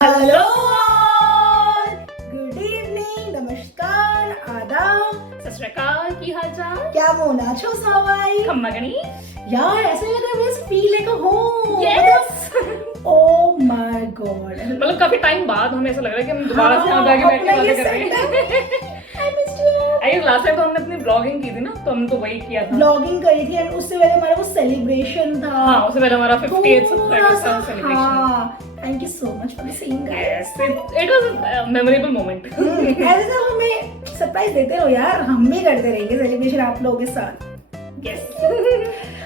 Hello, good evening, नमस्कार, आदाब, सत श्री अकाल, की हाल चाल? কেমন আছো সবাই? खम्मगनी। यार ऐसे लग रहा है बस feel like a home. Yes! Oh my God, मतलब काफी टाइम बाद हमें ऐसा लग रहा है कि हम दोबारा से यहाँ पे आके बैठ के बातें कर रहे हैं। I missed you. I guess last time तो हमने अपनी ब्लॉगिंग की थी ना, तो हमने तो वही किया था। ब्लॉगिंग करी थी एंड उससे पहले हमारा वो सेलिब्रेशन था। हाँ, उससे पहले हमारा 50th थोड़ा सा, सब्सक्राइबर सेलिब्रेशन। हाँ, thank you so much for the same guys. Yes, it was a memorable moment. ऐसे सब हमें सरप्राइज देते रहो यार, हम भी करते रहेंगे सेलिब्रेशन आप लोगों के साथ। Yes.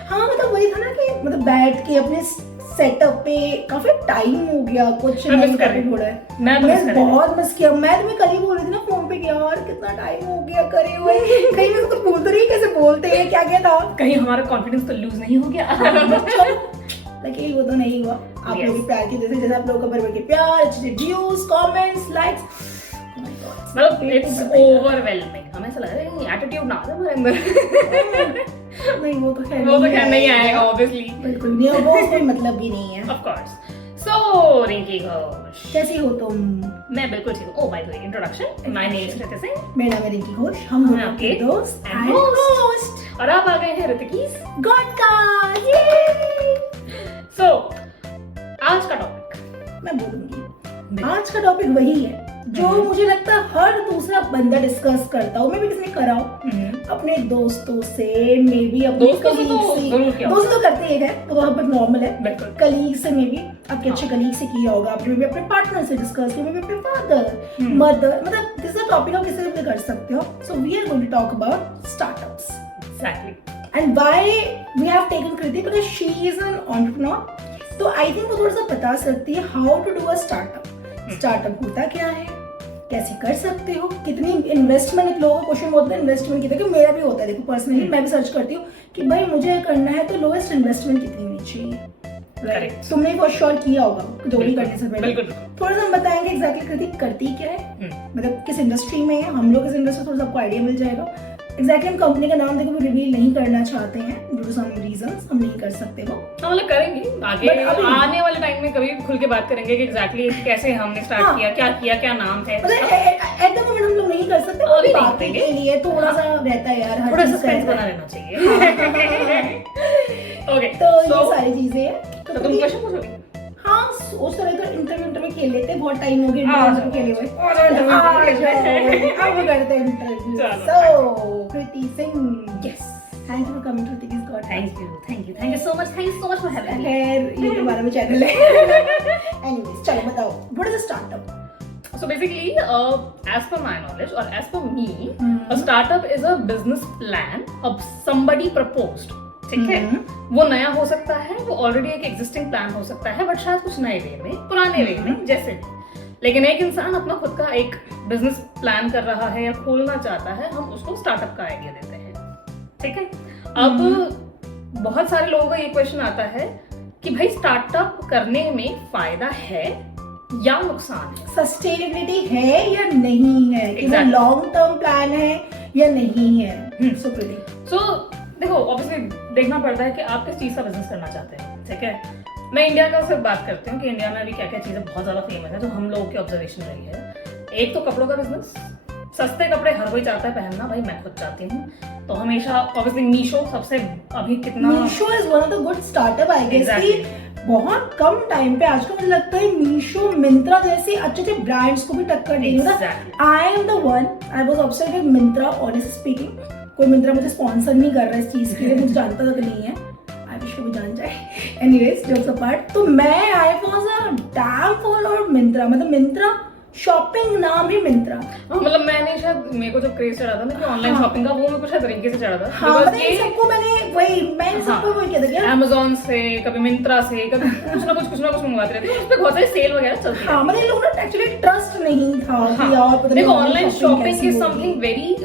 हाँ मतलब वही था ना कि मतलब बैठ के अपने सेटअप पे काफी टाइम हो गया, कुछ मैं नहीं miss कर रही कर हूँ। रहा है। मैं तो miss कर रही हूँ। बहुत मिस किया। मैं तुम्हें कल ही बोल रही थी ना फोन पे कि यार कितना टाइम हो गया करे हुए, कहीं मैं कुछ बोल तो रही, कैसे बोलते हैं, क्या क्या था। कहीं हमारा कॉन्फिडेंस तो लूज नहीं हो गया। लेकिन वो तो नहीं हुआ। आप लोगों के प्यार की वजह से, जैसे आप लोगों का भर के प्यार, अच्छे व्यूज, कमेंट्स, लाइक्स, मतलब इट्स ओवरवेलमिंग। हमें ऐसा लग रहा है कि एटीट्यूड ना आ जाए हमारे अंदर। नहीं वो तो खैर नहीं आएगा ऑब्वियसली। बिल्कुल नहीं, वो कोई मतलब भी नहीं है। Of course. So Rinki Ghosh, कैसी हो तुम? मैं बिल्कुल ठीक हूँ। Oh by the way, introduction, my name is Hrithik Singh. मेरा नाम है रिंकी घोष, हम मैं दोनों आपके के दोस्त and and host। host। और आप आ गए हैं ऋतिकीस गॉड का सो आज का टॉपिक मैं बोलूंगी। आज का टॉपिक वही है जो मुझे लगता है हर दूसरा बंदा डिस्कस करता हो, मैं भी किसी ने करा हो अपने दोस्तों से, मे बी अपने दोस्तों से तो colleague जरूर किया दोस्त तो करते ही है, वो तो बहुत नॉर्मल है। बिल्कुल। कलीग से मे बी आपके अच्छे कलीग से किया होगा, आपने भी अपने पार्टनर से डिस्कस किया, मे बी अपने फादर, मदर, मतलब दिस इज अ टॉपिक आप किसी से कर सकते हो। So we are going to talk about startups exactly. And why we have taken Kriti, because she is an entrepreneur. तो आई थिंक वो थोड़ा सा बता सकती है how to do a startup. Startup होता क्या है, कैसे कर सकते हो, कितनी इन्वेस्टमेंट, एक लोगों का क्वेश्चन होता है इन्वेस्टमेंट कितना, क्योंकि मेरा भी होता है। देखो पर्सनली मैं भी सर्च करती हूँ कि भाई मुझे करना है तो लोएस्ट इन्वेस्टमेंट कितनी होनी चाहिए। Correct. तुमने फॉर श्योर किया होगा जो भी करने से पहले। बिल्कुल। थोड़ा सा हम बताएंगे एग्जैक्टली कृति करती क्या है, मतलब किस इंडस्ट्री में है, हम लोग इस इंडस्ट्री थोड़ा सा आपको आइडिया मिल जाएगा। एग्जैक्टली हम कंपनी का नाम देखो रिवील नहीं करना चाहते हैं ड्यू टू सम रीजंस, हम नहीं कर सकते वो। हम लोग करेंगे आगे, आने वाले टाइम में कभी खुल के बात करेंगे कि एग्जैक्टली कैसे हमने स्टार्ट किया, क्या नाम है। मतलब एट द मोमेंट हम लोग नहीं कर सकते, वो अभी बात नहीं के लिए थोड़ा सा रहता है यार, हर थोड़ा चीज सस्पेंस रहता बना है। रहना चाहिए। ओके, तो ये सारी चीजें हैं। तो तुम क्वेश्चन पूछोगे? हाँ सोच रहे थे इंटरव्यू खेल लेते, बहुत टाइम हो गया इंटरव्यू खेले हुए। अब करते हैं interview. So Kriti Singh, yes, thank you for coming to Hrithik God. Thank you so much for having me. खैर ये तुम्हारा भी चैनल है। एनीवेज चलो बताओ, what is a startup? So basically, as per my knowledge or as per me, a startup is a business plan of somebody proposed. ठीक है, वो नया हो सकता है, वो ऑलरेडी एक एग्जिस्टिंग प्लान हो सकता है, बट शायद कुछ नए वे में, पुराने वे में, जैसे भी। लेकिन एक इंसान अपना खुद का एक बिजनेस प्लान कर रहा है या खोलना चाहता है, हम उसको स्टार्टअप का आइडिया देते हैं। ठीक है, अब बहुत सारे लोगों का ये क्वेश्चन आता है कि भाई स्टार्टअप करने में फायदा है या नुकसान है, सस्टेनेबिलिटी है या नहीं है, कि वो लॉन्ग टर्म प्लान है या नहीं है। सो कृति, सो देखो ऑब्वियसली देखना पड़ता है कि आप किस चीज का बिजनेस करना चाहते हैं। ठीक है, मैं इंडिया का सिर्फ बात करती हूँ कि इंडिया में अभी क्या क्या चीजें बहुत ज्यादा फेमस है, जो हम लोगों की ऑब्जर्वेशन रही है। एक तो कपड़ों का बिजनेस, सस्ते कपड़े हर कोई चाहता है पहनना, भाई मैं खुद चाहती हूँ, तो हमेशा ऑब्वियसली मीशो सबसे अभी कितना, Meesho is one of the good startup I guess कि बहुत कम टाइम पे आजकल मुझे लगता है मीशो, मिंत्रा जैसे अच्छे अच्छे ब्रांड्स को भी टक्कर दी है। I am the one, I was obsessed with Myntra honestly speaking. कोई मिंत्रा मुझे स्पॉन्सर नहीं कर रहा है इस चीज के लिए, मुझे जानता तक नहीं है, आई विश को भी जान जाए। एनीवेज जोक्स अपार्ट, तो मैं I was a dam follower Myntra, मतलब मिंत्रा शॉपिंग नाम ही मिंत्रा। मतलब मैंने शायद, मेरे को जब क्रेज चढ़ा था ना कि ऑनलाइन शॉपिंग का, वो मेरे को शायद तरीके से चढ़ा था। हाँ मतलब सबको मैंने सबको वही कहता कि Amazon से, कभी मिंत्रा से, कभी कुछ ना कुछ मंगवाते रहते हैं, उस पे बहुत सारी सेल वगैरह चलती है। हाँ मतलब लोगों ने एक्चुअली ट्रस्ट नहीं था कि यार पता नहीं देखो online shopping is something very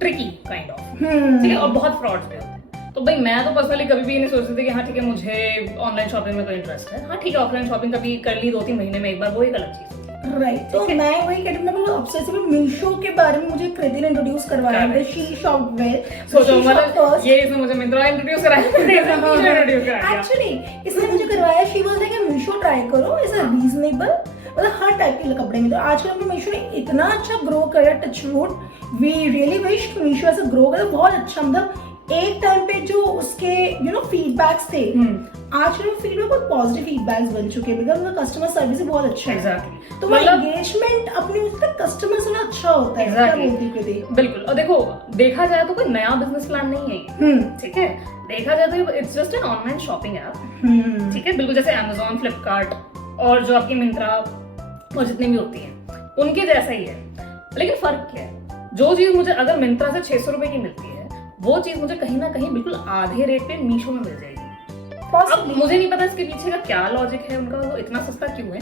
tricky kind of, ठीक है, और बहुत फ्रॉड्स भी होते हैं। तो भाई मैं तो पर्सनली कभी भी नहीं सोचती थी कि हाँ ठीक है मुझे ऑनलाइन शॉपिंग में कोई इंटरेस्ट है। हाँ ठीक है, ऑफलाइन शॉपिंग कभी कर ली 2-3 महीने में एक बार, वो एक अलग चीज होती है। राइट। तो मैं वही कहती हूँ, मैं बिल्कुल ऑब्सेसिव हूँ। मीशो के बारे में मुझे कृति ने इंट्रोड्यूस करवाया है, शी शॉप वेयर। सोचो मतलब ये इसने मुझे मिंत्रा इंट्रोड्यूस कराया, इंट्रोड्यूस कराया। एक्चुअली इसने मुझे करवाया, she was like Meesho try करो, इज अ रीजनेबल, मतलब हर टाइप के कपड़े में। तो आजकल हमने मीशो ने इतना अच्छा ग्रो करा, touch wood, we really wish Meesho ऐसे ग्रो करे बहुत अच्छा। मतलब एक टाइम पे जो उसके फीडबैक्स थे, आजकल फीडबैक बहुत पॉजिटिव फीडबैक्स बन चुके हैं, बिकॉज़ उनका कस्टमर सर्विस बहुत अच्छा है। एग्जैक्टली। तो मतलब एंगेजमेंट अपने उसका कस्टमर से अच्छा होता है। क्या बोलती कृति? बिल्कुल। और देखो, देखा जाए तो कोई नया बिजनेस प्लान नहीं है, ठीक है। देखा जाए तो it's just an online shopping app, ठीक है। बिल्कुल जैसे Amazon, फ्लिपकार्ट और जो आपकी मिंत्रा और जितनी भी होती हैं उनके जैसा ही है। लेकिन फर्क क्या है, जो चीज मुझे अगर मिंत्रा से 600 रुपए की मिलती है, वो चीज मुझे कहीं ना कहीं बिल्कुल आधे रेट पे मीशो में मिल जाएगी। अब मुझे नहीं पता इसके पीछे का क्या लॉजिक है उनका, वो इतना सस्ता क्यों है।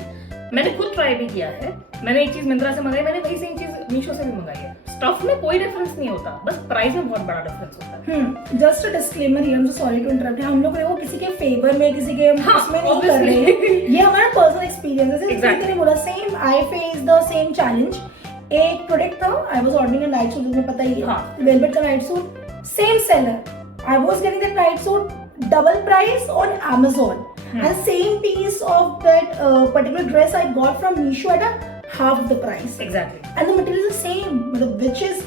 मैंने खुद ट्राई भी किया है, मैंने एक चीज मिंत्रा से मंगाई, मैंने वही सेम चीज मीशो से भी मंगाई है। स्टफ में कोई डिफरेंस नहीं होता, बस प्राइस में बहुत बड़ा डिफरेंस होता है। Just a disclaimer here, I am sorry to interrupt. हम लोग वो किसी के फेवर में, किसी के उसमें नहीं कर रहे हैं, ये हमारा पर्सनल एक्सपीरियंस है। exactly. बोला same, I face the same challenge. एक प्रोडक्ट था, I was ordering a night suit, तुम्हें पता ही है, वेलवेट का night suit, same seller, I was getting that night suit double price on Amazon, and same piece of that particular dress I got from Meesho at a half the price. Exactly. And the material is the same, which is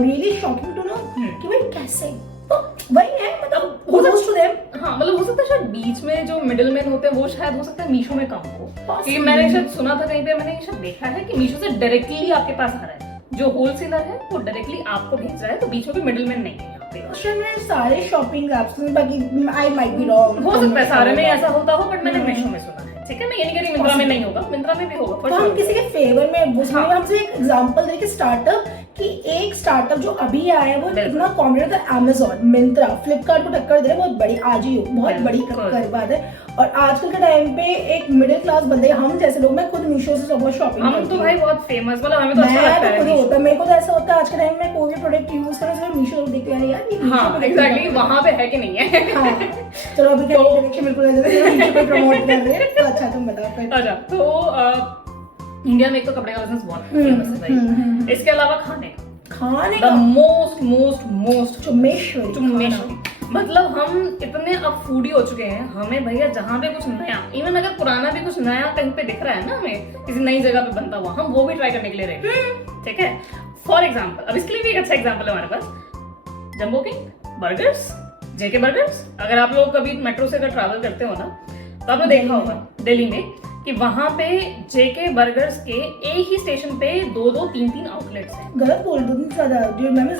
really shocking to know कि भाई कैसे। तो वही है, मतलब kudos to them। हाँ, मतलब हो सकता है शायद बीच में जो मिडिल मैन होते हैं वो शायद हो सकता है मीशो में कम हो, क्योंकि मैंने शायद सुना था कहीं पे, मैंने शायद देखा है कि मीशो से डायरेक्टली आपके पास आ रहा है, जो होलसेलर है वो डायरेक्टली आपको भेज रहा है, तो बीच में कोई मिडिल मैन नहीं है। सारे शॉपिंग एप्स में, बाकी आई माइट बी रॉन्ग, हो सकता है सारे में ऐसा होता हो, बट मैंने मीशो में सुना है, ठीक है। मैं ये नहीं कह रही मिंत्रा में नहीं होगा, मिंत्रा में भी होगा। तो हम किसी के फेवर में हमसे एक एग्जांपल दे कि स्टार्टअप कि एक स्टार्टअप जो अभी आया है वो इतना कॉम्पिटिटिव था, Amazon, मिंत्रा, फ्लिपकार्ट को टक्कर दे रहा है, बहुत बड़ी आज ही बहुत बड़ी बात है। और आजकल के टाइम पे एक मिडिल क्लास बंदे, हम जैसे लोग, मैं खुद मीशो से सब शॉपिंग, हम तो भाई बहुत फेमस, मतलब हमें तो अच्छा लगता है। मेरे को तो ऐसा होता है आज के टाइम में कोई भी प्रोडक्ट यूज करो सिर्फ मीशो देखते हैं यार, ये हाँ एग्जैक्टली वहां पे है कि नहीं है। चलो अभी क्या डायरेक्शन बिल्कुल मीशो पे प्रमोट कर रहे हैं, तो अच्छा तुम बताओ फिर। अच्छा, तो इंडिया में एक तो कपड़े का बिजनेस बहुत फेमस है भाई, इसके अलावा खाने का मोस्ट चुम्मेश्वरी। मतलब हम इतने अब फूडी हो चुके हैं, हमें भैया जहाँ पे कुछ नया, इवन अगर पुराना भी कुछ नया कहीं पे दिख रहा है ना, हमें किसी नई जगह पे बनता हुआ, हम वो भी ट्राई करने के लिए रेडी, ठीक है। फॉर एग्जाम्पल, अब इसके लिए भी एक अच्छा एग्जाम्पल है हमारे पास, जंबो किंग बर्गर्स, जेके बर्गर्स। अगर आप लोग कभी मेट्रो से अगर ट्रैवल करते हो ना, तो आपने देखा होगा दिल्ली में कि वहां पे जेके बर्गर्स के एक ही स्टेशन पे 2-2, 3-3 आउटलेट्स हैं। गलत बोल रही हूँ, ज्यादा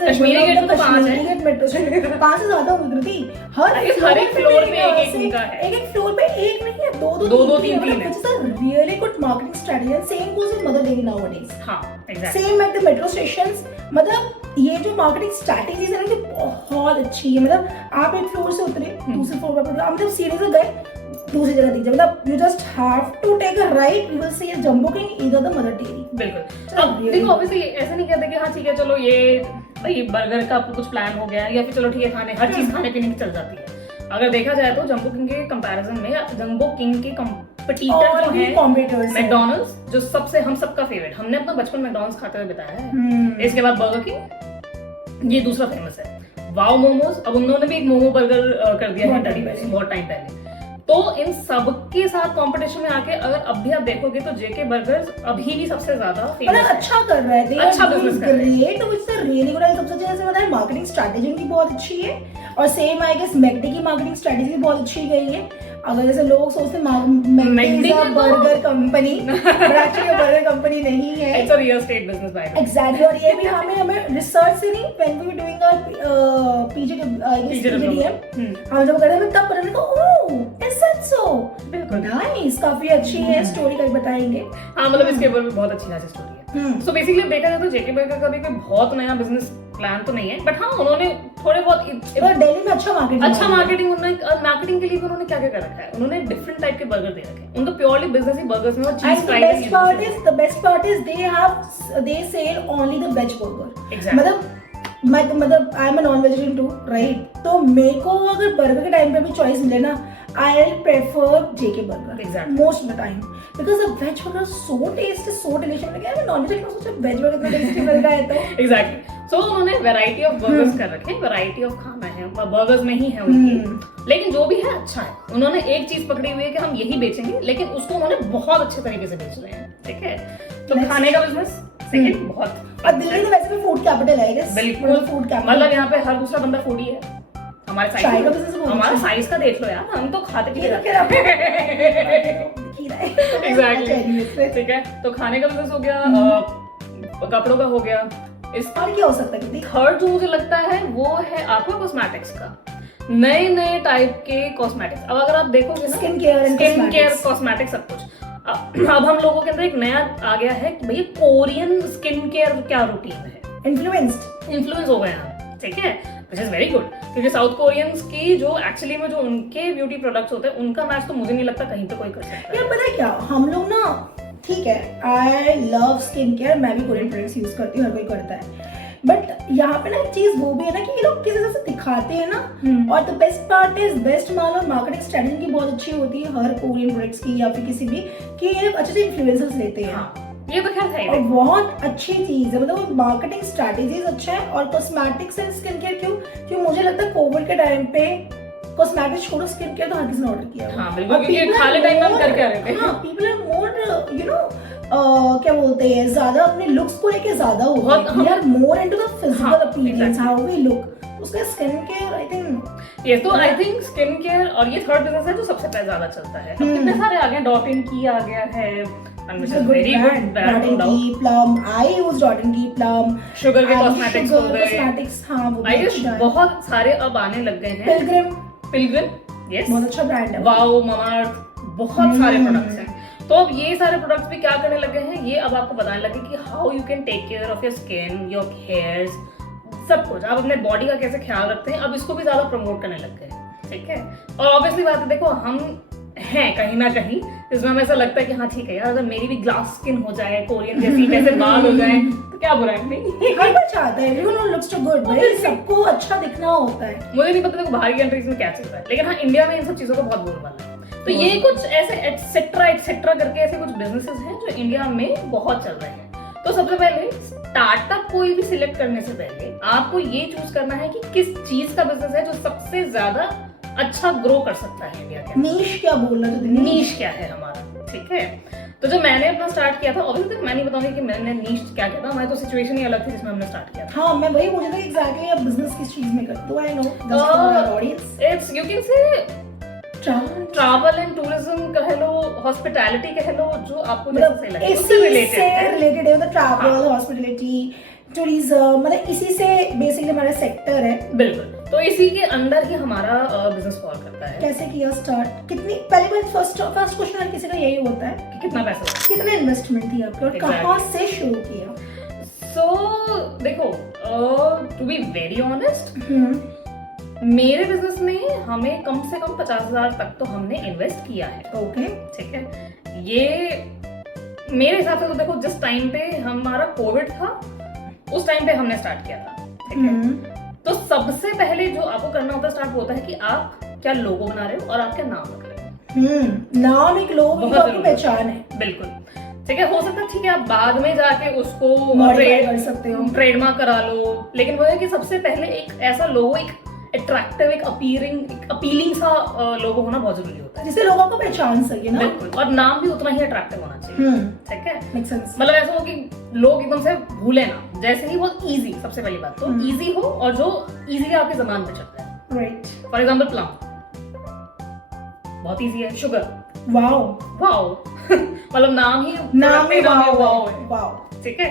कश्मीरी गेट तो 5 है, मेट्रो से 5 से ज्यादा होगी कृति। हर एक फ्लोर पे एक उनका है, एक फ्लोर पे एक नहीं है, 2-2, 3-3 है। It's a really good marketing strategy and same goes in Mother Dairy nowadays. हां exactly, same at the metro stations. मतलब ये जो मार्केटिंग स्ट्रेटजीज है ना, बहुत अच्छी है। मतलब आप एक फ्लोर से उतरे, दूसरे फ्लोर पे आप मतलब सीढ़ी से गए, दूसरी जगह दीजिए, मतलब you just have to take a right, you will see a jumbo king इधर द मदर डेयरी। बिल्कुल। अब देखो ऑब्वियसली ऐसा नहीं कहते कि हाँ ठीक है चलो ये भाई बर्गर का कुछ प्लान हो गया, या फिर चलो ठीक है खाने, हर चीज खाने पीने की चल जाती है। अगर देखा जाए तो जंबो किंग के कंपैरिजन में, जंबो किंग के कंपटीटर जो हैं मैकडॉनल्ड्स, जो सबसे हम सबका फेवरेट, हमने अपना बचपन मैकडॉनल्ड्स खाते हुए बिताया है। इसके बाद बर्गर किंग, ये दूसरा फेमस है। वाओ मोमोज, अब उन्होंने भी एक मोमो बर्गर कर दिया है बहुत टाइम पहले। तो इन सब के साथ कंपटीशन में आके अगर अब भी आप देखोगे तो जेके बर्गर्स अभी भी सबसे ज्यादा फेमस, अच्छा कर रहा है, अच्छा बिजनेस कर रहा है। तो इट्स रियली गुड। सबसे जैसे बताया मार्केटिंग स्ट्रेटजी उनकी बहुत अच्छी है, और सेम आई गेस मैकडी की मार्केटिंग स्ट्रेटजी भी बहुत अच्छी गई है। अगर जैसे लोग सोचते McD burger company, but actually burger company नहीं है, it's a real estate business by exactly. और ये भी हमें रिसर्च से नहीं, when we were doing our PGDM, हम जब कर रहे थे तब पता लगा ओह इज दैट सो, बिल्कुल नाइस, काफी अच्छी है स्टोरी, कभी बताएंगे। हाँ मतलब इसके ऊपर भी बहुत अच्छी स्टोरी है। सो बेसिकली देखा जाए तो जेके बर्गर का भी कोई बहुत नया बिजनेस प्लान तो नहीं है, बट हाँ उन्होंने थोड़े बहुत दिल्ली में अच्छा मार्केटिंग मार्केटिंग के लिए उन्होंने क्या क्या कर रखा है, उन्होंने डिफरेंट टाइप के बर्गर दे रखे हैं। उनका प्योरली बिजनेस ही बर्गर्स में, और चीज फ्राइड है। the best part is they sell only the veg burger। मतलब I am a non vegetarian too, right. तो मेरे को अगर बर्गर के टाइम पे भी चॉइस मिले ना, I'll prefer JK Burger. Exactly. Most of the time. Because the veg burger is so tasty, so delicious. Like मैं non-veg का सोचा veg burger इतना tasty मिल रहा है तो. Exactly. So उन्होंने वैरायटी ऑफ बर्गर्स कर रखे, वैरायटी ऑफ खाना है, बर्गर्स में ही है उनकी, लेकिन जो भी है अच्छा है। उन्होंने एक चीज पकड़ी हुई है कि हम यही बेचेंगे, लेकिन उसको उन्होंने बहुत अच्छे तरीके से बेच रहे हैं, ठीक है। तो खाने का बिजनेस सेकंड बहुत, और दिल्ली तो वैसे भी फूड कैपिटल है, बिल्कुल फूड कैपिटल, मतलब यहाँ पे हर दूसरा बंदा फूडी है। हमारे चाय का business बहुत हमारा अच्छा साइज का देख लो यार, हम तो खाते पीते है। एग्जैक्टली, ठीक है। तो खाने का बिजनेस हो गया, कपड़ों का हो गया, इस और क्या हो सकता है? थर्ड जो मुझे लगता है वो है आपका कॉस्मेटिक्स का, नए नए टाइप के कॉस्मेटिक्स। अब अगर आप देखोगे ना, स्किन केयर, कॉस्मेटिक्स सब कुछ, अब हम लोगों के अंदर एक नया आ गया है कि भैया कोरियन स्किन केयर क्या रूटीन है, इन्फ्लुएंस हो गए हैं, ठीक है, विच इज वेरी गुड। क्योंकि साउथ कोरियंस की जो एक्चुअली में जो उनके ब्यूटी प्रोडक्ट्स होते हैं उनका मैच तो मुझे नहीं लगता कहीं पे कोई कर सकता है। यार पता है क्या, हम लोग ना, ठीक है, आई लव स्किन केयर, मैं भी कोरियन प्रोडक्ट्स यूज करती हूँ, हर कोई करता है, बट यहाँ पे ना एक चीज वो भी है ना कि ये लोग किस तरह से दिखाते हैं ना, और the best part is, best मान लो मार्केटिंग स्ट्रेटजी की बहुत अच्छी होती है हर कोरियन प्रोडक्ट्स की या फिर किसी भी, कि ये अच्छे से इन्फ्लुएंसर्स लेते हैं। हाँ, ये तो खैर है और बहुत अच्छी चीज है, मतलब मार्केटिंग स्ट्रेटजीज अच्छा है। और कॉस्मेटिक्स एंड स्किन केयर क्यों मुझे लगता है कोविड के टाइम पे कॉस्मेटिक्स छोड़ो, स्किन केयर तो हर किसी ने ऑर्डर किया। हाँ, बिल्कुल, क्योंकि खाली टाइम में हम करके आ रहे थे। हाँ, people are more you know क्या बोलते हैं, ज्यादा अपने लुक्स को लेके ज्यादा हो गए, we are more into the physical appearance, how we look, उसका स्किन केयर आई थिंक ये तो आई थिंक स्किन केयर, और ये थर्ड बिजनेस है जो सबसे ज्यादा चलता है। अब कितने सारे आ गए, डॉट इन की आ गया है, which is very good brand, no doubt. Plum, I use Dot & Key, Plum, sugar के कॉस्मेटिक्स हो गए, कॉस्मेटिक्स, हाँ वो आई गेस बहुत सारे अब आने लग गए हैं। पिलग्रिम, यस, बहुत अच्छा ब्रांड है, वाओ, ममाअर्थ, बहुत सारे प्रोडक्ट्स हैं। तो अब ये सारे प्रोडक्ट्स भी क्या करने लगे हैं, ये अब आपको बताने लगे कि how you can take care of your skin, your hairs, सब कुछ आप अपने बॉडी का कैसे ख्याल रखते हैं, अब इसको भी ज्यादा प्रमोट करने लग गए, ठीक है। और ऑब्वियसली बात है, देखो हम हैं कहीं ना कहीं, इसमें हमें ऐसा लगता है कि हाँ ठीक है यार, अगर मेरी भी ग्लास स्किन हो जाए, कोरियन जैसी वैसे बाल हो जाए तो क्या बुरा है, नहीं हर कोई चाहता है, everyone looks too good, भाई सबको अच्छा दिखना होता है। मुझे नहीं पता देखो बाहर की कंट्रीज में क्या चल रहा है, लेकिन हाँ इंडिया में इन सब चीजों का बहुत बोलबाला है। तो ये कुछ ऐसे एटसेट्रा करके ऐसे कुछ बिजनेसेस हैं जो इंडिया में बहुत चल रहे हैं। तो सबसे पहले स्टार्टअप कोई भी सिलेक्ट करने से पहले आपको ये चूज करना है कि किस चीज का बिजनेस है जो सबसे ज्यादा अच्छा ग्रो कर सकता है इंडिया के। नीश क्या बोलना तो नीश क्या है हमारा, ठीक है। तो जब मैंने अपना स्टार्ट किया था, ऑब्वियसली मैं नहीं बताऊंगी कि मैंने नीश क्या किया था, हमारी तो सिचुएशन ही अलग थी जिसमें हमने स्टार्ट किया था। हाँ, मैं वही पूछ रही थी एग्जैक्टली आप बिजनेस किस चीज में करते हो, I know just for our audience, it's you can say travel and tourism कह लो, हॉस्पिटैलिटी कह लो, जो आपको जैसा सही लगे उससे रिलेटेड है, मतलब ट्रैवल, हॉस्पिटैलिटी, टूरिज्म, मतलब इसी से बेसिकली हमारा सेक्टर है। बिल्कुल, तो इसी के अंदर ही हमारा बिजनेस फॉल करता है। कैसे किया स्टार्ट, कितनी पहली बार फर्स्ट क्वेश्चन हर किसी का यही होता है कि कितना पैसा होगा, कितना इन्वेस्टमेंट थी आपकी और कहाँ से शुरू किया। सो देखो, टू बी वेरी ऑनेस्ट, मेरे बिजनेस में हमें कम से कम 50,000 तक तो हमने इन्वेस्ट किया है। ओके, ठीक है। ये मेरे हिसाब से तो देखो, जिस टाइम पे हमारा कोविड था उस टाइम पे हमने स्टार्ट किया था, ठीक है। तो सबसे पहले जो आपको करना होता है स्टार्ट होता है कि आप क्या लोगो बना रहे हो और आप क्या नाम रख रहे हो। नाम एक लोगो की पहचान है, बिल्कुल, ठीक है। हो सकता है ठीक है आप बाद में जाके उसको कर सकते हो, ट्रेडमार्क करा लो, लेकिन वो है कि सबसे पहले एक ऐसा लोगो, एक अट्रैक्टिव, एक अपीलिंग सा लोगो होना बहुत जरूरी होता है, जिससे लोगों को पहचान सके ना। बिल्कुल, और नाम भी उतना ही अट्रैक्टिव होना चाहिए, ठीक है। मेक सेंस, मतलब ऐसा हो कि लोग एकदम से भूले ना, जैसे ही बहुत इजी, सबसे पहली बात तो इजी हो, और जो इजी आपके जबान पे चलता है, राइट। फॉर एग्जांपल प्लम बहुत इजी है, शुगर वाओ मतलब नाम ही वाओ, ठीक है।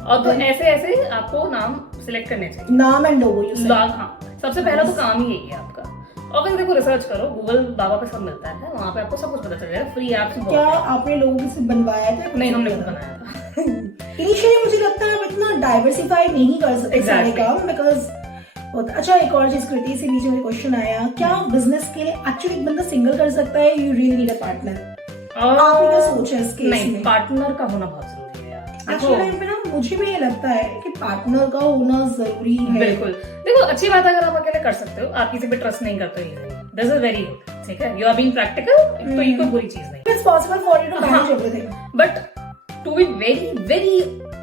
और तो ऐसे ऐसे आपको नाम सिलेक्ट करने चाहिए, नाम एंड लोगो। हाँ, सबसे पहला तो काम ही यही है आपका। और अगर देखो रिसर्च करो, गूगल बाबा पे सब मिलता है, वहाँ पे आपको सब कुछ पता चल जाएगा, फ्री ऐप्स। क्या आपने लोगों से बनवाया था? नहीं, हमने खुद बनाया था। इनिशियली मुझे लगता है आप इतना डाइवर्सिफाई नहीं कर सकते सारे काम, बिकॉज अच्छा। एक और चीज कृति से नीचे मुझे क्वेश्चन आया, क्या बिजनेस के लिए एक्चुअली एक बंदा सिंगल कर सकता है, you really need a partner? आपकी क्या सोच है इस केस में? नहीं, पार्टनर का होना बहुत जरूरी है यार। आज के टाइम पे ना मुझे भी ये लगता है कि पार्टनर का होना जरूरी है। बिल्कुल, देखो अच्छी बात है अगर आप अकेले कर सकते हो, आप किसी पे ट्रस्ट नहीं करते हो, दिस इज वेरी गुड, ठीक है, यू आर बीइंग प्रैक्टिकल, तो ये कोई बुरी चीज नहीं। It's possible for you to manage everything, but to be very very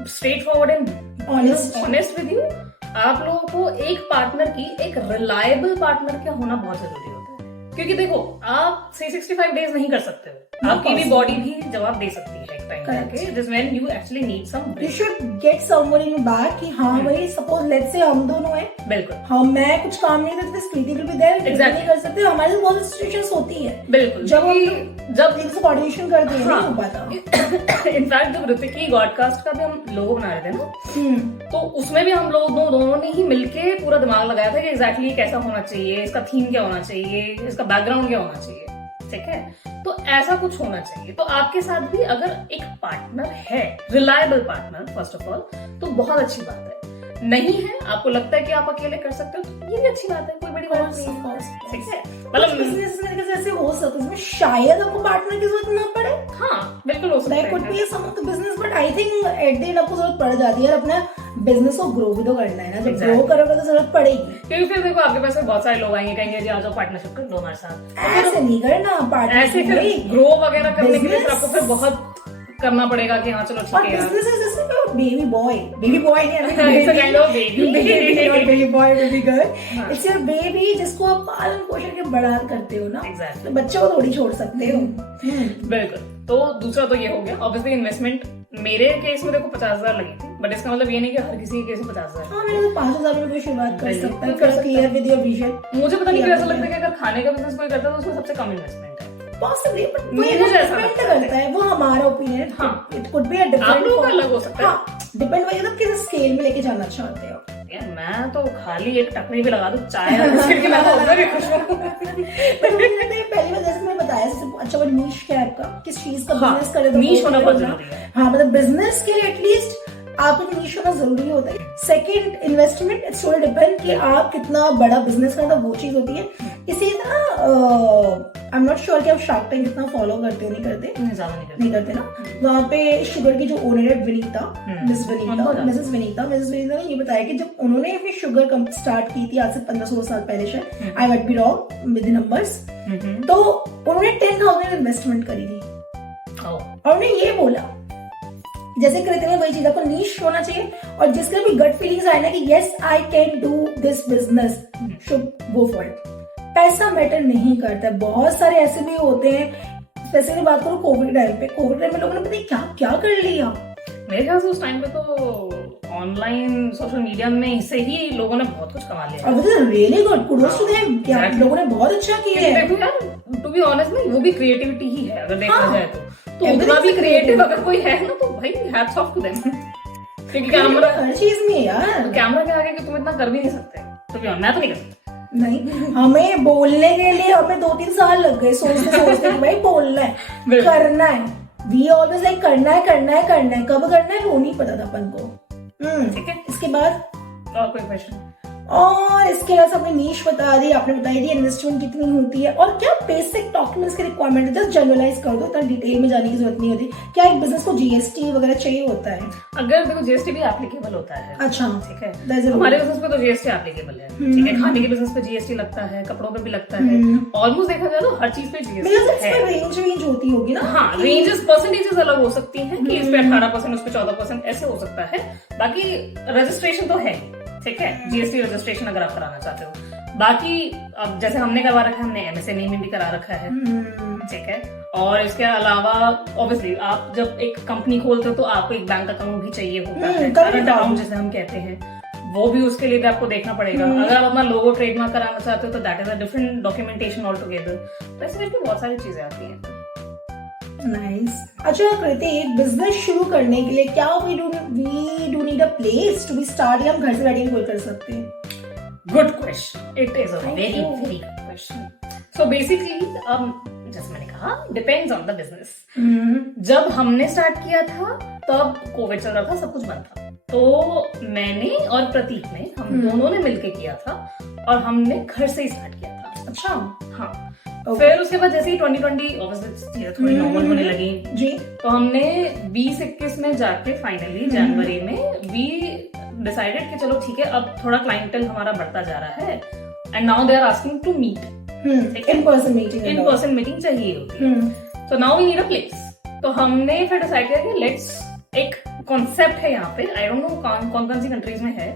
straightforward and honest with you, आप लोगों को एक पार्टनर की, एक रिलायबल पार्टनर का होना बहुत जरूरी होता है, क्योंकि देखो आप 365 डेज नहीं कर सकते हो, आपकी भी बॉडी भी जवाब दे सकती है एक टाइम पे, जिस when you actually need some break. You should get someone in back कि हाँ भाई सपोज लेट्स से हम दोनों हैं, बिल्कुल, हम मैं कुछ काम नहीं करते, स्वीटी विल बी देयर, नहीं कर सकते, हमारे साथ बहुत सिचुएशंस होती है, बिल्कुल, जब एक से कोऑर्डिनेशन करते हैं, नहीं हो पाता। इनफैक्ट जब ऋतिक की गॉडकास्ट का भी हम लोगो बना रहे थे ना, तो उसमें भी हम लोग दोनों ने ही मिलके पूरा दिमाग लगाया था कि एग्जैक्टली कैसा होना चाहिए, इसका थीम क्या होना चाहिए, इसका बैकग्राउंड क्या होना चाहिए, ठीक है, तो ऐसा कुछ होना चाहिए। तो आपके साथ भी अगर एक पार्टनर है, reliable partner first of all, तो बहुत अच्छी बात है। नहीं है, आपको लगता है कि आप अकेले कर सकते हो, तो ये भी अच्छी बात है, कोई बड़ी बात नहीं है, ठीक है, मतलब बिजनेस में ऐसे हो सकता है, इसमें शायद आपको पार्टनर की जरूरत ना पड़े। हाँ बिल्कुल हो सकता है, that could be some of the business, but I think at the end आपको जरूरत पड़ जाती है, और अपना बिजनेस को ग्रो भी तो करना है ना, जब ग्रो करोगे तो जरूरत पड़ेगी, क्योंकि फिर देखो आपके पास बहुत सारे लोग आएंगे, कहेंगे जी आ जाओ पार्टनरशिप कर लो हमारे साथ, ऐसे नहीं करना पार्टनर, ऐसे फिर ग्रो वगैरह करने के लिए फिर आपको फिर बहुत करना पड़ेगा कि हाँ चलो ठीक है, business is just like baby boy नहीं, it's a kind of baby. Baby boy baby girl, it's your baby जिसको आप पालन पोषण के बड़ा करते हो ना, Exactly. तो बच्चों को थोड़ी छोड़ सकते हो। बिल्कुल, तो दूसरा तो ये हो गया, ऑब्वियसली इन्वेस्टमेंट मेरे केस में देखो 50,000 लगी थी, बट इसका मतलब ये नहीं कि हर किसी के केस में 50,000। हाँ, मेरे तो 5,000 में कोई शुरुआत कर सकता है, क्लियर विद योर विजन। मुझे पता नहीं क्यों ऐसा लगता है कि अगर खाने का बिजनेस कोई करता है तो उसमें सबसे कम इन्वेस्टमेंट है, पॉसिबली, बट मुझे ऐसा डिपेंड लगता है। करता है, वो हमारा ओपिनियन। हाँ, it could be a different, आप लोगों का अलग हो सकता है। हाँ, डिपेंड वही मतलब किस स्केल में लेके जाना चाहते हो। यार मैं तो खाली एक टपरी भी लगा दूं चाय और बिस्किट की, मैं तो उसमें भी खुश हूं। पर मुझे लगता है पहली बार जैसे मैंने बताया, अच्छा वो नीश क्या है आपका, किस चीज का हाँ, बिजनेस करे तो niche होना बहुत जरूरी है। हाँ, मतलब बिजनेस के लिए एटलीस्ट आपको नीश होना जरूरी होता है। Second, investment, it's all depend कि आप कितना बड़ा बिजनेस करना, वो चीज होती है। इसी तरह आई एम नॉट श्योर कि आप शार्क टैंक कितना फॉलो करते हो, नहीं करते, नहीं करते ना। वहाँ पे शुगर की जो ओनर है विनीता, मिसेस विनीता ने ये बताया कि जब उन्होंने अपनी शुगर कंपनी स्टार्ट की थी आज से 15-16 साल पहले, शायद, I might be wrong with the numbers, तो उन्होंने 10,000 इन्वेस्टमेंट करी थी, और उन्होंने ये बोला जैसे कहते हैं वही चीज, आपको नीश होना चाहिए, और जिसके भी गट फीलिंग्स आए ना कि yes I can do this business, should go for it. पैसा मैटर नहीं करता, बहुत सारे ऐसे भी होते हैं, जैसे बात करो कोविड टाइम में लोगों ने पता नहीं क्या क्या कर लिया। मेरे ख्याल से उस टाइम पे तो ऑनलाइन सोशल मीडिया में से ही लोगों ने बहुत कुछ कमा लिया, और वो really good, kudos to them, क्या लोगों ने बहुत अच्छा किया है। देखो यार, टू बी ऑनेस्ट नहीं, वो भी क्रिएटिविटी ही है अगर देखा जाए तो उतना भी क्रिएटिव अगर कोई है ना, तो भाई हैट्स ऑफ टू देम, क्योंकि कैमरा हर चीज में यार, कैमरा के आगे कि तुम इतना कर भी नहीं सकते, तो भी मैं तो नहीं कर सकता। नहीं, हमें बोलने के लिए हमें 2-3 साल लग गए सोचते कि भाई बोलना है, करना है, वी ऑलवेज लाइक करना है, कब करना है वो नहीं पता था अपन को। ठीक है, इसके बाद और कोई क्वेश्चन? और इसके अलावा आपने नीश बता दी, आपने बताई दी इन्वेस्टमेंट कितनी होती है, और क्या बेसिक डॉक्यूमेंट्स के रिक्वायरमेंट है, जस्ट जनरलाइज कर दो, इतना डिटेल में जाने की जरूरत नहीं होती। क्या एक बिजनेस को जीएसटी वगैरह चाहिए होता है? अगर देखो जीएसटी भी एप्लीकेबल होता है। अच्छा, ठीक है, हमारे बिजनेस पे तो जीएसटी एप्लीकेबल है, ठीक है, खाने के बिजनेस पे जीएसटी लगता है, कपड़ों पे भी लगता है, ऑलमोस्ट देखा जाए तो हर चीज पे जीएसटी है। रेंज होती होगी ना? हाँ, रेंजेस परसेंटेजेस अलग हो सकती हैं कि इस पे 18%, उस पे 14%, ऐसे हो सकता है। बाकी रजिस्ट्रेशन तो है, ठीक है, जीएसटी रजिस्ट्रेशन अगर आप कराना चाहते हो। बाकी अब जैसे हमने करवा रखा है, हमने एमएसएमई में भी करा रखा है, ठीक है, और इसके अलावा ऑब्वियसली आप जब एक कंपनी खोलते हो तो आपको एक बैंक अकाउंट भी चाहिए होता है, करंट अकाउंट जिसे हम कहते हैं, वो भी उसके लिए भी आपको देखना पड़ेगा। अगर आप अपना लोगो ट्रेडमार्क कराना चाहते हो तो that is a different documentation all together. तो ऐसे करके बहुत सारी चीजें आती हैं। नाइस। अच्छा कृति, एक बिजनेस शुरू करने के लिए क्या we do need a place to be start, या हम घर से बैठे कोई कर सकते हैं? Good question, it is a very very good question. So basically जैसे मैंने कहा, डिपेंड्स ऑन द बिजनेस। जब हमने स्टार्ट किया था तब कोविड चल रहा था, सब कुछ बंद था, तो मैंने और प्रतीक ने, हम दोनों ने मिलके किया था, और हमने घर से ही स्टार्ट किया था। अच्छा, हाँ, फिर उसके बाद जैसे ही 2020 ऑब्वियसली चीजें थोड़ी नॉर्मल होने लगी जी, तो हमने 2021 में जाके फाइनली जनवरी में वी डिसाइडेड कि चलो ठीक है अब थोड़ा क्लाइंटल हमारा बढ़ता जा रहा है and now they are asking to meet in person meeting, in person meeting चाहिए होती है। तो now we need a place. तो हमने फिर डिसाइड किया कि लेट्स, एक कॉन्सेप्ट है यहाँ पे, आई डोंट नो कौन कौन सी कंट्रीज में है,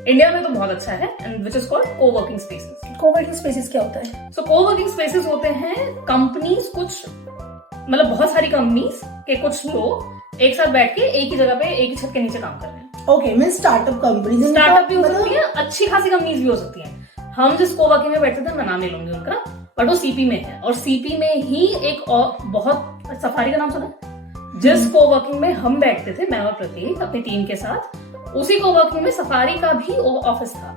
इंडिया में तो बहुत अच्छा है, and which is called coworking spaces. Coworking spaces क्या होता है? सो कोवर्किंग स्पेसेस होते हैं कंपनीज, कुछ मतलब बहुत सारी कंपनीज के कुछ लोग एक साथ बैठ के एक ही जगह पे एक ही छत के नीचे काम कर रहे हैं। Okay, mean startup companies, startup भी हो सकती है, अच्छी खासी कंपनीज भी हो सकती है। हम जिस कोवर्किंग में बैठे थे, मैं नाम नहीं लूंगी उनका, बट वो सीपी में है, और सीपी में ही एक और बहुत, सफारी का नाम सुना है? जिस कोवर्किंग में हम बैठते थे, मैं और प्रतीक अपनी टीम के साथ, उसी कोवर्किंग में सफारी का भी ऑफिस था।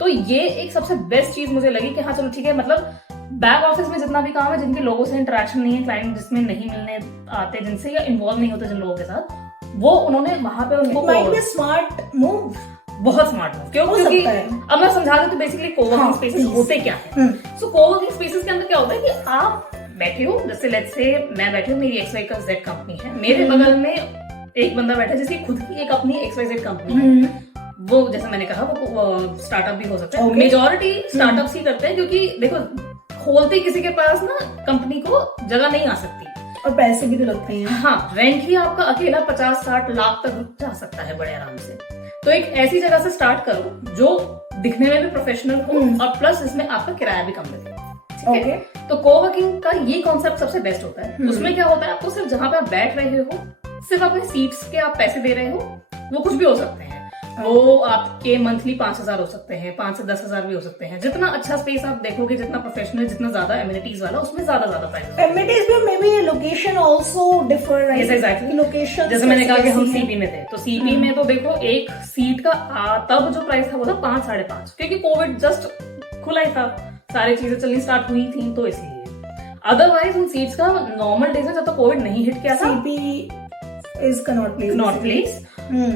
तो ये एक सबसे बेस्ट चीज मुझे लगी कि हाँ चलो ठीक है, मतलब बैक ऑफिस में जितना भी काम है, जिनके लोगों से इंटरेक्शन नहीं है, क्लाइंट जिसमें नहीं मिलने आते जिनसे, या इन्वॉल्व नहीं होते जिन लोगों के साथ, वो उन्होंने वहां पे उनको स्मार्ट मूव, बहुत स्मार्ट मूव, क्योंकि अब मैं समझा दूं तो बेसिकली कोवर्किंग स्पेसेस होते क्या है। सो कोवर्किंग स्पेसेस के अंदर क्या होता है कि आप बैठे हो, जैसे लेट्स से मैं बैठी हूँ, मेरी XYZ कंपनी है, मेरे बगल में एक बंदा बैठा है जिसकी खुद की एक अपनी XYZ कंपनी है। वो जैसे मैंने कहा वो स्टार्टअप भी हो सकता है, मेजॉरिटी स्टार्टअप्स ही करते हैं, क्योंकि देखो खोलते किसी के पास ना कंपनी को जगह नहीं आ सकती, और पैसे भी तो लगते हैं। हाँ, रेंट ही आपका अकेला 50-60 लाख तक जा सकता है बड़े आराम से। तो एक ऐसी जगह से स्टार्ट करो जो दिखने में भी प्रोफेशनल हो, और प्लस इसमें आपका किराया भी कम लगे। ठीक है, तो कोवर्किंग का ये कॉन्सेप्ट सबसे बेस्ट होता है। उसमें क्या होता है, आपको सिर्फ जहां पे आप बैठ रहे हो, सिर्फ अपने सीट्स के आप पैसे दे रहे हो, वो कुछ भी हो सकते हैं, वो आपके मंथली 5,000 हो सकते हैं, 5 से 10,000 भी हो सकते हैं। जितना अच्छा स्पेस आप देखोगे, जितना प्रोफेशनल, जितना ज्यादा एमिनिटीज वाला, उसमें ज्यादा प्राइस। एमिनिटीज भी may be location also differ, right? Exactly, location, जैसे मैंने कहा कि हम सीपी में थे, तो सीपी में तो देखो एक सीट का तब जो प्राइस था वो था 5-5.5, क्योंकि कोविड जस्ट खुला ही था, सारी चीजें चलनी स्टार्ट हुई थी, तो इसलिए। अदरवाइज उन सीट्स का नॉर्मल डेज में, जब तक कोविड नहीं हिट किया था, सीपी इज नॉट प्लेस,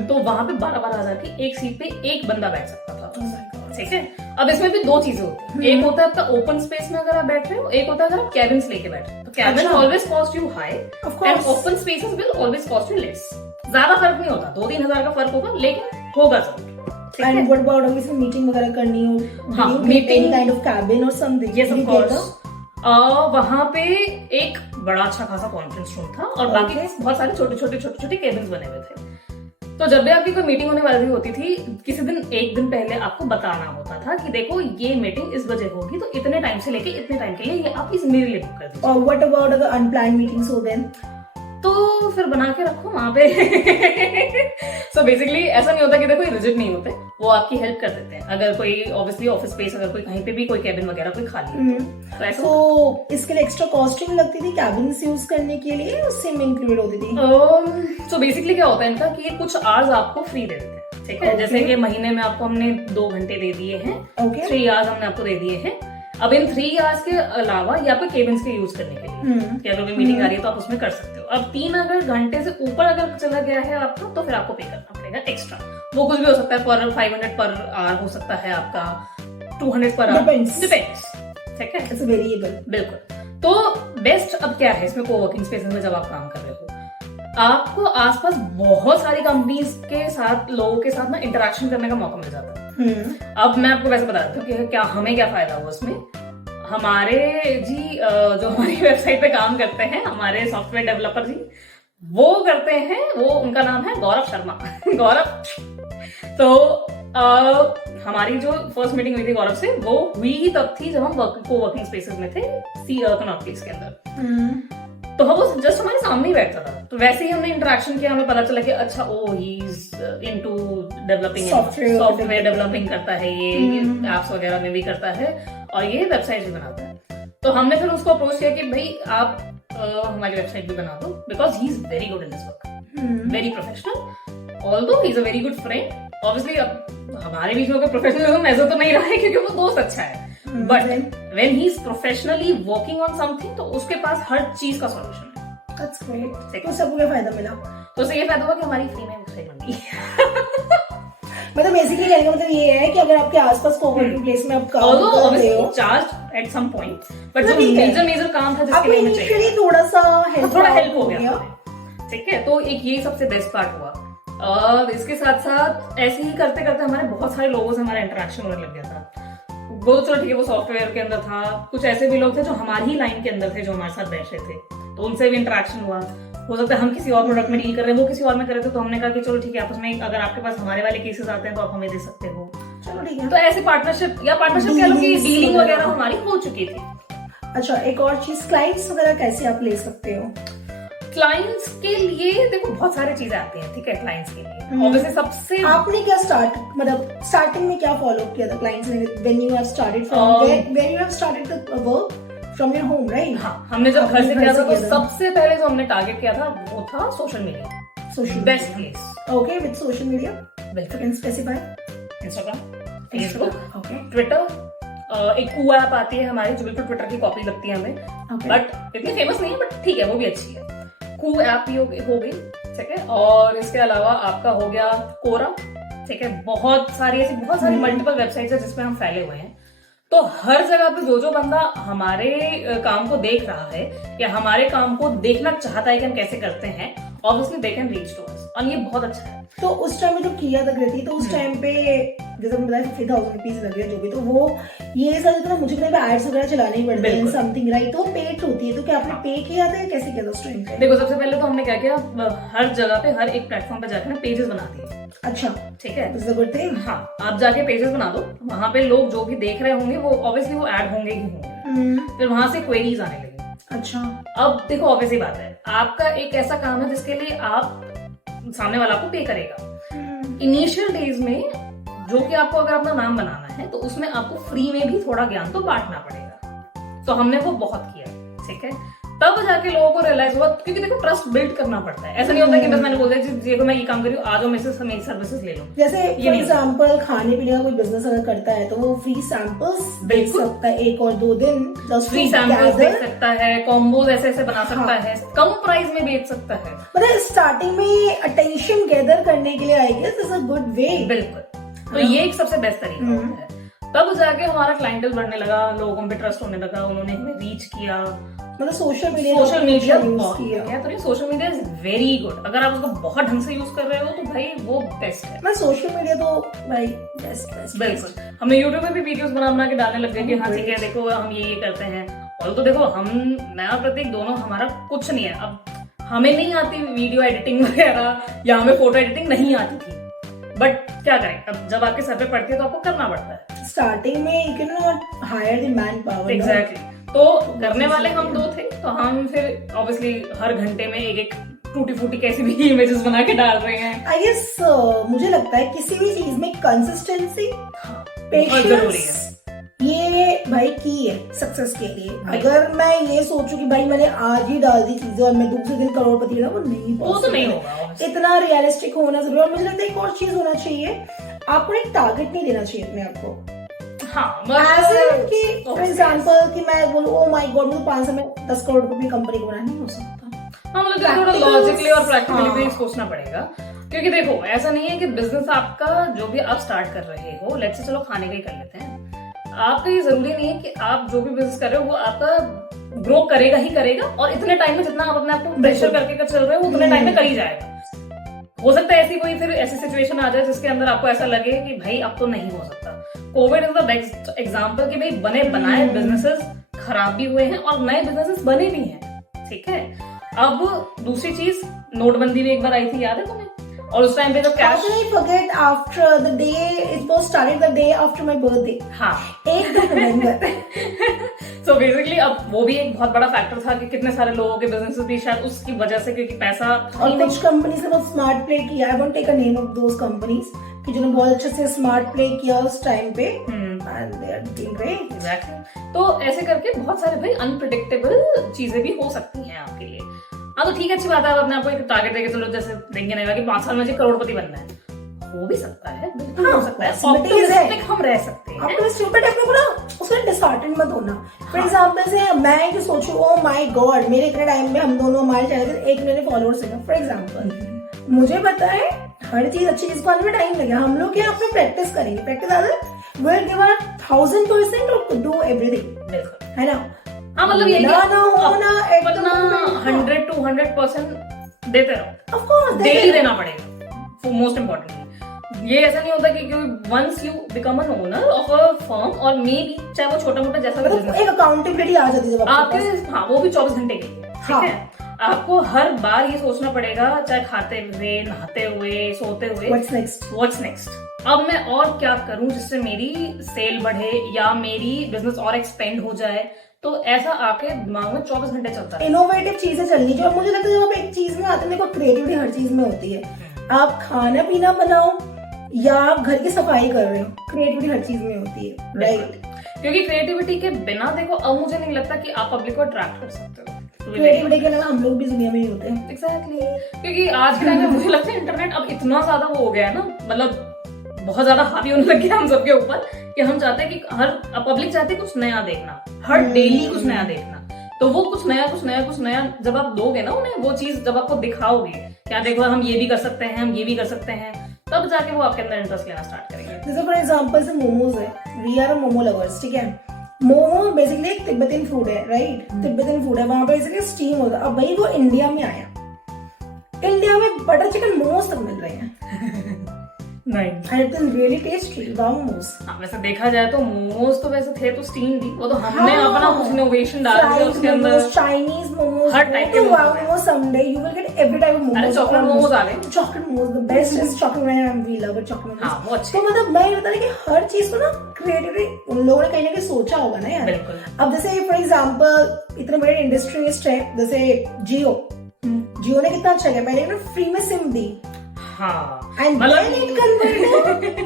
तो वहां पे 12,000 की एक सीट पे एक बंदा बैठ सकता था। ठीक है, अब इसमें भी दो चीजें होती है, एक होता है आपका ओपन स्पेस में अगर आप बैठ रहे हो, एक होता है अगर आप कैबिन्स लेके बैठ रहे हो। तो cabin always cost you high and open spaces will always cost you less. ज्यादा फर्क नहीं होता, 2-3 हजार का फर्क होगा, लेकिन होगा जरूर। एंड व्हाट अबाउट अगर मीटिंग वगैरह करनी हो, हाँ, मीटिंग काइंड ऑफ कैबिन और समथिंग, यस ऑफ कोर्स। वहां पे एक बड़ा अच्छा खासा कॉन्फ्रेंस रूम था, और बाकी बहुत सारे छोटे छोटे केबिन्स बने हुए थे। तो जब भी आपकी कोई मीटिंग होने वाली होती थी, किसी दिन एक दिन पहले आपको बताना होता था कि देखो ये मीटिंग इस बजे होगी, तो इतने टाइम से लेके इतने टाइम के लिए ये आप इस मेरे लिए बुक कर दीजिए। और व्हाट अबाउट अगर अनप्लान्ड मीटिंग्स हो देन, तो फिर बना के रखो वहां पे। सो बेसिकली ऐसा नहीं होता कि देखो रिजिड नहीं होते, वो आपकी हेल्प कर देते हैं। अगर कोई ऑब्वियसली ऑफिस स्पेस, अगर कोई कहीं पे भी कोई कैबिन वगैरह कोई खाली है, तो ऐसा तो इसके लिए एक्स्ट्रा कॉस्टिंग लगती थी कैबिन्स यूज करने के लिए, उससे में इंक्लूड होती थी? सो बेसिकली क्या होता है इनका कि कुछ आवर्स आपको फ्री दे देते हैं। ठीक है, जैसे कि महीने में आपको हमने 2 घंटे दे दिए हैं, 3 आवर्स हमने आपको दे दिए हैं। अब इन 3 आवर्स के अलावा ये आपको केबिन्स के यूज करने के लिए, अगर कोई मीटिंग आ रही है तो आप उसमें कर सकते हो। अब 3 अगर घंटे से ऊपर अगर चला गया है आपका, तो फिर आपको पे करना पड़ेगा एक्स्ट्रा। वो कुछ भी हो सकता है, पर 500 पर आवर हो सकता है आपका, 200 पर आवर, डिपेंड्स। ठीक है, इट्स वेरिएबल। बिल्कुल। तो बेस्ट अब क्या है इसमें कोवर्किंग स्पेसेस में जब आप काम कर रहे हो, आपको आसपास बहुत सारी कंपनीज के साथ, लोगों के साथ ना इंटरेक्शन करने का मौका मिल जाता है। अब मैं आपको वैसे बता देती हूँ कि क्या हमें क्या फायदा हुआ उसमें। हमारे जी जो हमारी वेबसाइट पे काम करते हैं, हमारे सॉफ्टवेयर डेवलपर जी, वो करते हैं, वो उनका नाम है गौरव शर्मा। गौरव, तो हमारी जो फर्स्ट मीटिंग हुई थी गौरव से, वो हुई ही तब थी जब हम कोवर्किंग स्पेसेस में थे, कनॉट प्लेस के अंदर। तो वो जस्ट हमारे सामने ही बैठता था। तो वैसे ही हमने इंटरेक्शन किया, हमें पता चला कि अच्छा he is into developing, software developing करता है, ये एप्स वगैरह में भी करता है, और ये वेबसाइट भी बनाता है। तो हमने फिर उसको अप्रोच किया कि भाई आप हमारी वेबसाइट भी बना दो, because he is very good in this work, very professional, although he is a very good friend. Obviously अब हमारे बीच में कोई प्रोफेशनलिज्म ऐसा तो नहीं रहा है, क्योंकि वो दोस्त अच्छा है, but when he is professionally working on something, तो उसके पास हर चीज का सॉल्यूशन है। That's great. तो सबको क्या फायदा मिला? तो उससे ये फायदा हुआ कि हमारी फ्री में वेबसाइट बन गई। मतलब बेसिकली कहने का मतलब ये है कि अगर आपके आसपास कोवर्किंग प्लेस में आप काम कर रहे हो, charge at some point, but तो जो ठीक है। मेजर काम था जिसके आपको लिए हमें चाहिए इनिशियली थोड़ा हेल्प हो गया, ठीक है। तो एक ये सबसे बेस्ट पार्ट हुआ। इसके साथ साथ ऐसे ही करते करते हमारे बहुत सारे लोगों से हमारा इंटरेक्शन होने लग गया था। वो तो चलो ठीक है, वो सॉफ्टवेयर के अंदर था, कुछ ऐसे भी लोग थे जो हमारी ही लाइन के अंदर थे जो हमारे साथ बैठे थे, तो उनसे भी इंटरेक्शन हुआ। हो सकता है हम किसी और प्रोडक्ट में डील कर रहे हैं, वो किसी और में कर रहे थे, तो हमने कहा कि चलो ठीक है, आपस में अगर आपके पास हमारे वाले केसेस आते हैं तो आप हमें दे सकते हो, चलो ठीक है। तो ऐसे पार्टनरशिप कह लो कि डीलिंग वगैरह हमारी हो चुकी थी। अच्छा, एक और चीज, क्लाइंट्स वगैरह कैसे आप ले सकते हो? क्लाइंट्स के लिए देखो बहुत सारी चीजें आती हैं, ठीक है। क्लाइंट्स के लिए ऑब्वियसली सबसे आपने क्या स्टार्टिंग में क्या फॉलो किया था क्लाइंट्स ने when you have started the work from your home, right? हाँ, हमने जब घर से किया था तो सबसे पहले जो हमने टारगेट किया था वो था social media, best place. Okay, with social media बिल्कुल, can specify Instagram, Facebook, okay, Twitter, एक कू ऐप आती है हमारी जो बिल्कुल ट्विटर की कॉपी लगती है हमें, बट इतनी फेमस नहीं है, बट ठीक है वो भी अच्छी है। कू ऐप भी हो गई, ठीक है। और इसके अलावा आपका हो गया कोरा, ठीक है। बहुत सारी मल्टीपल वेबसाइट्स है जिसमें हम फैले हुए हैं। तो हर जगह पे जो बंदा हमारे काम को देख रहा है या हमारे काम को देखना चाहता है कि हम कैसे करते हैं, obviously they can reach to us, और ये बहुत अच्छा है। तो उस टाइम में जो किया था कृति, तो उस टाइम पे जैसे मैंने बताया 50,000 रुपीज लगे जो भी, तो वो ये सब तो मुझे कहीं एड्स वगैरह चलाने ही पड़ते हैं समथिंग, राइट? तो पेड होती है, तो क्या आपने पे किया था या कैसे किया था उस टाइम पे? देखो सबसे पहले तो हमने क्या किया, हर जगह पे हर एक प्लेटफॉर्म पे जाकर ना पेजेस बना दिए। अच्छा, ठीक है, गुड थिंग। हाँ, आप जाके पेजेस बना दो, वहां पे लोग जो भी देख रहे होंगे वो ऑब्वियसली वो ऐड होंगे ही होंगे, फिर वहां से क्वेरीज आने लगी। अच्छा, अब देखो ऑब्वियसली बात है, आपका एक ऐसा काम है जिसके लिए आप सामने वाला को पे करेगा। इनिशियल डेज में जो कि आपको अगर अपना नाम बनाना है तो उसमें आपको फ्री में भी थोड़ा ज्ञान तो बांटना पड़ेगा, तो हमने वो बहुत किया, ठीक है। तब जाके लोगों को रियलाइज हुआ, क्योंकि देखो ट्रस्ट बिल्ड करना पड़ता है। ऐसा नहीं होता कि बस मैंने बोल दिया देखो मैं ये काम कर रही हूँ, आ जाओ मेरे से मेरी सर्विसेज ले लो। जैसे फॉर एग्जांपल खाने पीने का कोई बिजनेस अगर करता है तो वो फ्री सैंपल्स बेच सकता है 1 और 2 दिन, फ्री सैंपल्स बेच सकता है, कॉम्बोज ऐसे बना सकता है, कम प्राइस में बेच सकता है। मतलब स्टार्टिंग में अटेंशन गैदर करने के लिए I guess is a good way. बिल्कुल, तो ये एक सबसे बेस्ट तरीका होता है। तब जाके हमारा क्लाइंटेल बढ़ने लगा, लोगों पे ट्रस्ट होने लगा, उन्होंने हमें रीच किया। मतलब सोशल मीडिया यूज किया, तो social media is very good. अगर आप उसको बहुत ढंग से यूज कर रहे हो तो भाई वो बेस्ट है। मैं सोशल मीडिया तो भाई बेस्ट बिल्कुल। हमने यूट्यूब पे भी वीडियोस बना के डालने लग गए कि हाँ ठीक है देखो हम ये करते हैं। और तो देखो मैं और प्रतीक दोनों, हमारा कुछ नहीं है, अब हमें नहीं आती वीडियो एडिटिंग वगैरह या हमें फोटो एडिटिंग नहीं आती थी, बट क्या करें, अब जब आपके सर पे पड़ती है तो आपको करना पड़ता है। स्टार्टिंग में you can not hire the manpower. Exactly, तो करने वाले हम 2 थे, तो हम फिर ऑब्वियसली हर घंटे में एक टूटी फूटी कैसी भी इमेजेस बना के डाल रहे हैं। आई गेस मुझे लगता है किसी भी चीज में कंसिस्टेंसी, पेशेंस, ये भाई की है सक्सेस के लिए। अगर मैं ये सोचूं कि भाई मैंने आज ही डाल दी चीजें और मैं दूसरे दिन करोड़पति ना, वो तो नहीं होगा। इतना रियलिस्टिक होना जरूरी है। और मुझे लगता है एक और चीज होना चाहिए, आपको एक टारगेट नहीं देना चाहिए अपने आप को। फॉर एग्जाम्पल कि मैं बोलूं ओ माय गॉड मुझे 5 साल में 10 करोड़ रुपए कंपनी को बनाना, नहीं हो सकता। हाँ, मतलब थोड़ा लॉजिकली और प्रैक्टिकली भी सोचना पड़ेगा, क्योंकि देखो ऐसा नहीं है कि बिजनेस आपका जो भी आप स्टार्ट कर रहे हो, लेट्स से चलो खाने का ही कर लेते हैं, आपका ये जरूरी नहीं है कि आप जो भी बिजनेस कर रहे हो वो आपका ग्रो करेगा ही करेगा, और इतने टाइम में जितना आप अपने आप को प्रेशर करके चल रहे हो उतने टाइम में कर ही जाएगा। हो सकता है ऐसी सिचुएशन आ जाए जिसके अंदर आपको ऐसा लगे कि भाई अब तो नहीं हो सकता। Covid is the best example कि भाई बने बनाए बिजनेसेस खराब भी हुए हैं और नए बिजनेसेस बने भी हैं, ठीक है। अब दूसरी चीज, नोटबंदी भी एक बार आई थी, याद है तुम्हें? और उस टाइम पे जो cash, forget after the day it was started the day after my birthday। हाँ, 1 नवंबर। So basically अब वो भी एक बहुत बड़ा फैक्टर था कि कितने सारे लोगों के बिजनेसेस भी शायद उसकी वजह से, क्योंकि पैसा, और कुछ कंपनीज ने बहुत स्मार्ट प्ले किया, I won't take a name of those companies, कि जिन्होंने बहुत अच्छे से स्मार्ट प्ले किया उस टाइम पे, and they are doing great. Exactly, तो ऐसे करके बहुत सारे भाई अनप्रेडिक्टेबल चीजें भी हो सकती हैं आपके लिए। हाँ, तो ठीक है, अच्छी बात है, आप अपने आपको एक टारगेट देके चलो, जैसे देंगे नहीं कि 5 साल में मुझे करोड़पति बनना है, हो भी सकता है, बिल्कुल हो सकता है, ऑप्टिमिस्टिक हम रह सकते हैं। ऑप्टिमिस्टिक, बट अपने को ना उसमें डिसहार्टेंड मत होना। फॉर एग्जांपल से मैं जो सोचूं ओ माय गॉड मेरे इतने टाइम में हम दोनों हमारे चैनल पे 1 मिलियन फॉलोअर्स हैं, फॉर एग्जांपल मुझे पता है हर चीज अच्छी चीज को आने में टाइम लगेगा। हम लोग क्या अपने प्रैक्टिस करेंगे, प्रैक्टिस आदर विल गिव आवर 1000% और डू एवरीथिंग, है ना। हाँ मतलब ये ना होना अपना 100 to 100% देते रहो, ऑफ कोर्स डेली देना पड़ेगा। मोस्ट इम्पोर्टेंटली ये ऐसा नहीं होता कि once you become an owner of a firm और मे बी चाहे वो छोटा मोटा जैसा भी मतलब बिजनेस, एक अकाउंटेबिलिटी आ जाती है जब आपके हाँ वो भी 24 घंटे के लिए, हाँ। ठीक है। आपको हर बार ये सोचना पड़ेगा, चाहे खाते हुए, नहाते हुए, सोते हुए, व्हाट्स नेक्स्ट, अब मैं और क्या करूं जिससे मेरी सेल बढ़े या मेरी बिजनेस और एक्सपेंड हो जाए। तो ऐसा आपके दिमाग में 24 घंटे चलता है। इनोवेटिव चीजें चलनी चाहिए। मुझे लगता है जब आप एक चीज में आते हैं, देखो क्रिएटिविटी हर चीज में होती है। आप खाना पीना बनाओ या आप घर की सफाई कर रहे हो, क्रिएटिविटी हर चीज में होती है, राइट। क्योंकि क्रिएटिविटी के बिना देखो अब मुझे नहीं लगता कि आप पब्लिक को अट्रैक्ट कर सकते हो। क्रिएटिविटी के अलावा हम लोग भी दुनिया में ही होते हैं। एग्जैक्टली क्योंकि आज के टाइम में मुझे लगता है इंटरनेट अब इतना ज्यादा वो हो गया है ना, मतलब बहुत ज्यादा हावी होने लग गया हम सबके ऊपर कि हम चाहते हैं कि हर पब्लिक चाहते है कुछ नया देखना, हर डेली कुछ नया देखना। तो वो कुछ नया जब आप दोगे ना उन्हें, वो चीज जब आपको दिखाओगे, क्या देखो हम ये भी कर सकते हैं, हम ये भी कर सकते हैं, तब जाके वो आपके अंदर इंटरेस्ट लेना स्टार्ट करेंगे। जैसे फॉर एग्जांपल से मोमोज है, वी आर मोमो लवर्स, ठीक है। मोमो बेसिकली एक तिब्बतन फूड है, राइट। तिब्बतन फूड है, वहां पे बेसिकली स्टीम होता है। अब भाई वो इंडिया में आया, इंडिया में बटर चिकन मोमोज तक मिल रहे हैं। नहीं it is really tasty momos. वैसे देखा जाए तो मोमोज तो वैसे थे तो स्टीम थी, वो तो हमने अपना कुछ इनोवेशन डाल दिया उसके अंदर। चाइनीज मोमोज, हर टाइप के momos someday you will get every type of momos. Chocolate momos आ गए, chocolate momos the best is chocolate, and we love chocolate हां वो अच्छे। तो मतलब मैं बता रही कि हर चीज को ना क्रिएटिविटी उन लोगों ने कहीं ना कहीं सोचा होगा ना यार। बिल्कुल। अब जैसे फॉर एग्जांपल इतने बड़े इंडस्ट्रियलिस्ट है जैसे जियो ने कितना अच्छा किया, पहले फ्री में सिम दी, हाँ एंड देन इट कन्वर्टेड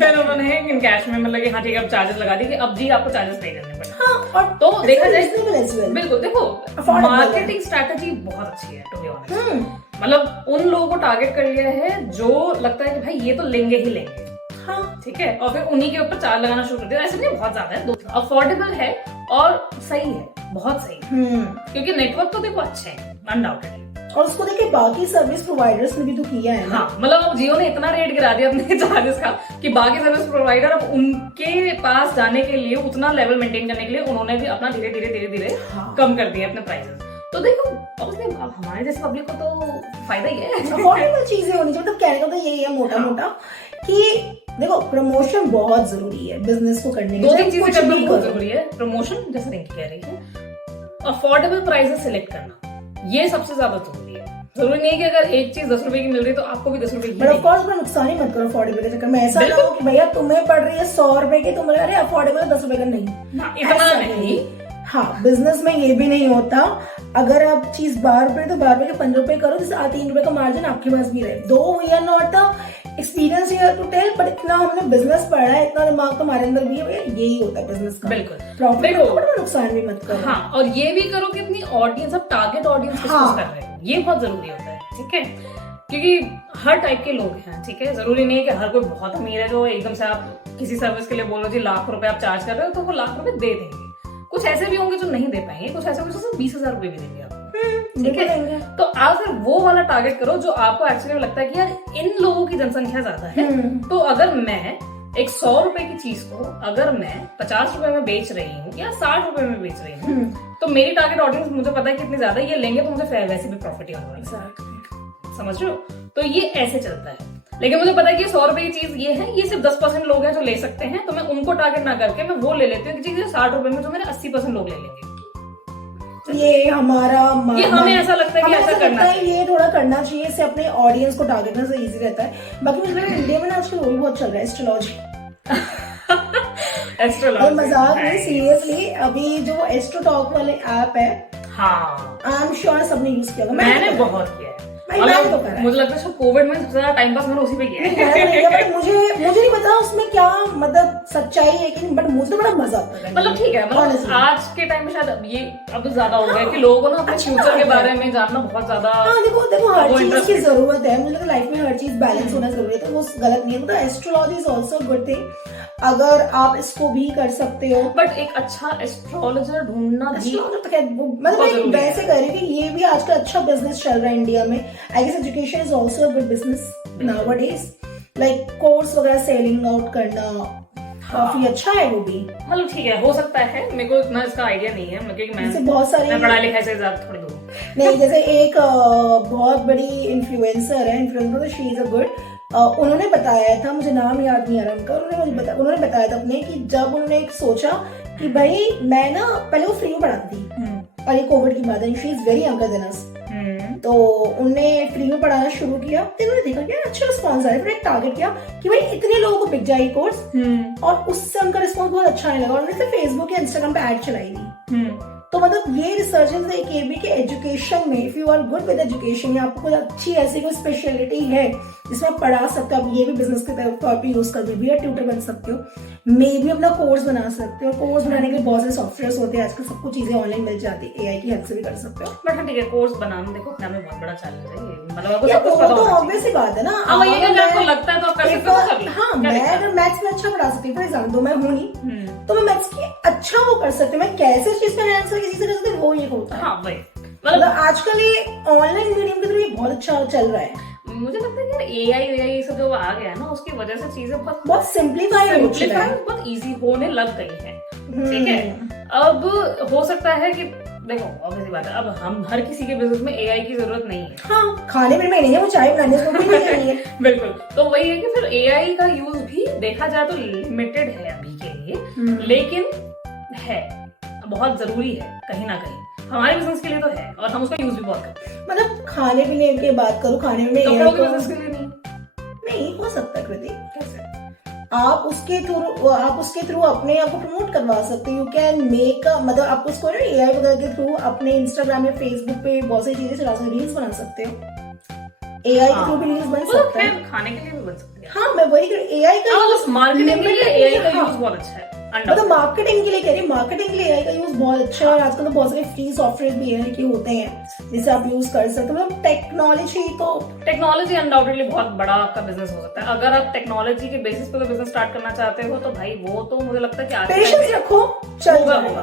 फिर उन्होंने कैश में मतलब कि हाँ ठीक है अब चार्जेस लगा दिए कि अब जी आपको चार्जेस पे करने पड़े। हाँ, और तो देखा जाए well. बिल्कुल देखो मार्केटिंग स्ट्रैटेजी बहुत अच्छी है टू बी ऑनेस्ट। मतलब उन लोगों को टारगेट कर लिया है जो लगता है कि भाई ये तो लेंगे ही लेंगे, हाँ ठीक है, और फिर उन्हीं के ऊपर चार्ज लगाना शुरू कर दिया। ऐसे नहीं बहुत ज्यादा है, अफोर्डेबल है और सही है, बहुत सही है। क्योंकि नेटवर्क तो देखो अच्छे हैं अनडाउटेडली, और उसको देखिए बाकी सर्विस प्रोवाइडर्स ने भी तो किया है ना। हाँ मतलब अब जियो ने इतना रेट गिरा दिया अपने चार्जेस का कि बाकी सर्विस प्रोवाइडर अब उनके पास जाने के लिए, उतना लेवल मेंटेन करने के लिए उन्होंने भी अपना धीरे धीरे कम कर दिया अपने प्राइसेस। तो देखो अब हमारे जैसे पब्लिक को तो फायदा ही है। अफोर्डेबल चीजें होनी चाहिए। मतलब कहने का तो यही है मोटा मोटा कि देखो प्रमोशन बहुत जरूरी है बिजनेस को करने के लिए। 2-3 चीजें करना बहुत जरूरी है। प्रमोशन, जैसे रिंकी कह रही है, अफोर्डेबल प्राइसेस सिलेक्ट करना, ये सबसे ज्यादा जरूरी है। जरूरी नहीं है कि अगर एक चीज 10 रुपए की मिल रही तो आपको भी 10 रुपए की। बट ऑफ कोर्स नुकसान ही मत करो अफोर्डेबल के चक्कर में। ऐसा ना हो कि भैया तुम्हें पड़ रही है 100 रुपए की, तुम अरे अफोर्डेबल 10 रुपए का नहीं, इतना नहीं। हाँ बिजनेस में ये भी नहीं होता। अगर आप चीज 12 रुपए तो 12 रुपए के 15 रुपए करो, जिससे 3 रुपए का मार्जिन आपके पास भी रहे। Though we are not the experience here to tell, but इतना हमने बिजनेस पढ़ा है, इतना दिमाग तो हमारे अंदर भी है, यही होता है बिजनेस का। बिल्कुल प्रॉफिट करो, नुकसान भी मत करो। हाँ, और ये भी करो कि अपनी ऑडियंस, अब टारगेट ऑडियंस किसको कर रहे हो, ये बहुत जरूरी होता है, ठीक है। क्योंकि हर टाइप के लोग हैं, ठीक है। जरूरी नहीं है कि हर कोई बहुत अमीर है जो एकदम से आप किसी सर्विस के लिए बोलो जी लाख रुपए आप चार्ज कर रहे हो तो वो लाख रुपए दे देंगे। कुछ ऐसे भी होंगे जो नहीं दे पाएंगे, कुछ ऐसे होंगे जो सिर्फ 20,000 रुपए भी देंगे आपको, ठीक है। तो आप फिर वो वाला टारगेट करो जो आपको एक्चुअली लगता है कि यार इन लोगों की जनसंख्या ज्यादा है। तो अगर मैं एक 100 रुपए की चीज को अगर मैं 50 रुपए में बेच रही हूँ या 60 रुपए में बेच रही हूँ, तो मेरी टारगेट ऑडियंस मुझे पता है कितनी ज्यादा ये लेंगे, तो मुझे वैसे भी प्रॉफिट ही होने वाला है। समझ रहे हो? तो ये ऐसे चलता है। लेकिन मुझे पता है कि 100 रुपए की चीज ये है, ये सिर्फ 10% लोग हैं जो ले सकते हैं, तो मैं उनको टारगेट ना करके मैं वो ले लेती हूँ कि 60 रुपए में जो मेरे 80% लोग ले लेंगे। ये हमारा ये हमें ऐसा लगता है कि ऐसा करना है, ये थोड़ा करना चाहिए, इससे अपने ऑडियंस को टारगेट करना से इजी रहता है। बाकी मुझे लगता है इंडिया में ना आजकल वो भी बहुत चल रहा है, एस्ट्रोलॉजी। एस्ट्रोलॉजी मजाक नहीं, सीरियसली अभी जो एस्ट्रो टॉक वाले ऐप है, हाँ आई एम श्योर सबने यूज किया होगा। मैंने बहुत किया है। मुझे लगता है कोविड में सबसे ज्यादा टाइम पास मैंने उसी पे किया है। मुझे नहीं पता उसमें क्या मतलब सच्चाई है कि नहीं, बट मुझे तो बड़ा मजा आता है। मतलब ठीक है, मतलब आज के टाइम में शायद ये अब ज्यादा हो गया कि लोगों को ना अपने फ्यूचर के बारे में जानना बहुत ज्यादा। हाँ देखो हर चीज की जरूरत है। मुझे लगता है लाइफ में हर चीज बैलेंस होना जरूरी है, तो वो गलत नहीं है। मतलब astrology is also good thing, अगर आप इसको भी कर सकते हो। बट एक अच्छा एस्ट्रोलॉजर ढूंढना भी मतलब वैसे कह रही हूँ कि ये भी आजकल अच्छा बिजनेस चल रहा है इंडिया में। I guess education is also a good business nowadays, like course वगैरह सेलिंग आउट करना काफी अच्छा है वो भी। मतलब ठीक है, हो सकता है, मेरे को इतना इसका आइडिया नहीं है, क्योंकि जैसे बहुत सारे मैं पढ़ाई लिखाई से ज्यादा थोड़ी दूर हूँ। नहीं, जैसे एक बहुत बड़ी इन्फ्लुएंसर है, influencer she is a good, उन्होंने बताया था, मुझे नाम याद नहीं आ रहा उनका, उन्होंने बताया था अपने कि जब उन्होंने एक सोचा कि भाई मैं ना, पहले वो फ्री में पढ़ाती थी और ये कोविड की बात है, she is very younger than us, तो उनने फ्री में पढ़ाना शुरू किया, तो उन्होंने देखा कि अच्छा रिस्पॉन्स आया, फिर एक टारगेट किया कि भाई इतने लोगों को बिक जाए ये कोर्स, और उससे उनका रिस्पॉन्स बहुत अच्छा आने लगा, और उन्होंने फेसबुक या इंस्टाग्राम पे ऐड चलाई थी। तो मतलब ये रिसर्चेस है कि एजुकेशन में if you are good with education, या आपको कोई अच्छी ऐसी कोई स्पेशलिटी है जिसमें आप पढ़ा सकते हो, आप ये भी बिजनेस के तौर पर यूज कर भी ट्यूटर बन सकते हो, मे भी अपना कोर्स बना सकते हो, कोर्स बनाने के लिए बहुत सारे सॉफ्टवेयर होते हैं आजकल, सब कुछ चीजें ऑनलाइन मिल जाती है, एआई की हेल्प से भी कर सकते हो। बट हाँ ठीक है, कोर्स बनाना देखो अपने में बहुत बड़ा चैलेंज है, मतलब आपको या सब कुछ पता तो होना ऑब्वियस ही बात है ना, अगर आपको लगता है तो आप कर सकते हो, कर लो। हाँ, मैं अगर मैथ्स में अच्छा पढ़ा सकती हूँ, फॉर एग्जाम्पल, तो मैं हूँ नहीं, तो मैं मैथ्स की अच्छा वो कर सकती हूँ, मैं कैसे उस चीज का आंसर किसी से कर सकती हूँ, वो ये होता है। हाँ वही, मतलब आजकल ये ऑनलाइन मीडियम के थ्रू ये बहुत अच्छा चल रहा है। मुझे लगता है यार एआई सब जो आ गया ना, उसकी वजह से चीजें बहुत सिंप्लीफाई बहुत इजी होने लग गई है, ठीक है। अब हो सकता है कि देखो ऑब्वियसली बात है, अब हम हर किसी के बिजनेस में एआई की जरूरत नहीं है। हाँ, खाने पीने में नहीं है, वो चाय बनाने को भी नहीं है। बिल्कुल, तो वही है कि फिर एआई का यूज भी देखा जाए तो लिमिटेड है अभी के लिए, लेकिन है, बहुत जरूरी है कहीं ना कहीं, हमारे बिजनेस के लिए तो है, और हम उसका यूज भी बहुत करते हैं। मतलब खाने पीने की बात करो, खाने में कपड़ों के बिजनेस के लिए नहीं हो सकता कृति, कैसे आप उसके थ्रू अपने आप को प्रमोट करवा सकते हो, यू कैन मेक, मतलब आप उसको ना एआई वगैरह के थ्रू अपने इंस्टाग्राम या फेसबुक पे बहुत सारी चीजें चला सकते हो, रील्स बना सकते हो, एआई के थ्रू भी रील्स बन सकता है, खाने के लिए भी बन सकती है। हाँ, मैं वही एआई का मार्केटिंग के लिए एआई का यूज बहुत अच्छा है, मतलब मार्केटिंग के लिए कह रही हूँ, मार्केटिंग के लिए एआई का यूज बहुत अच्छा है, और आजकल तो बहुत सारे फ्री सॉफ्टवेयर भी है कि होते हैं जिसे आप यूज कर सकते हो। मतलब टेक्नोलॉजी अनडाउटेडली बहुत बड़ा आपका बिजनेस हो सकता है, अगर आप टेक्नोलॉजी के बेसिस पे बिजनेस स्टार्ट करना चाहते हो तो भाई वो तो मुझे लगता है कि पेशेंस रखो, चल जाएगा,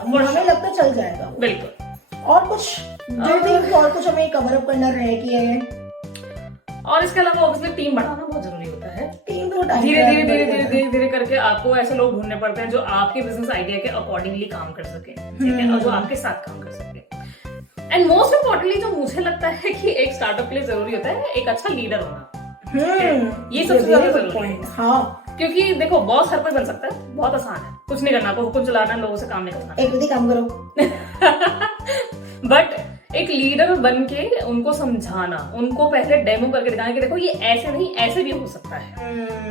हमें लगता है चल जाएगा। बिल्कुल। और कुछ और कुछ हमें कवर अप करना रह किया है, और इसके अलावा ऑब्वियसली टीम बढ़ाना बहुत जरूरी होता है। टीम तो धीरे करके आपको ऐसे लोग ढूंढने पड़ते हैं जो आपके बिजनेस आइडिया के अकॉर्डिंगली काम कर सके, ठीक है, और जो आपके साथ काम कर सके। एंड मोस्ट इम्पोर्टेंटली जो मुझे लगता है कि एक स्टार्टअप के लिए जरूरी होता है, एक अच्छा लीडर होना। ये सबसे ज्यादा जरूरी है। हाँ, क्योंकि देखो बॉस हर कोई बन सकता है, बहुत आसान है, कुछ नहीं करना, आपको हुक्म चलाना है, लोगों से काम नहीं करना, एक काम करो। बट एक लीडर बन के उनको समझाना, उनको पहले डेमो करके दिखाना कि देखो ये ऐसे नहीं, ऐसे भी हो सकता है।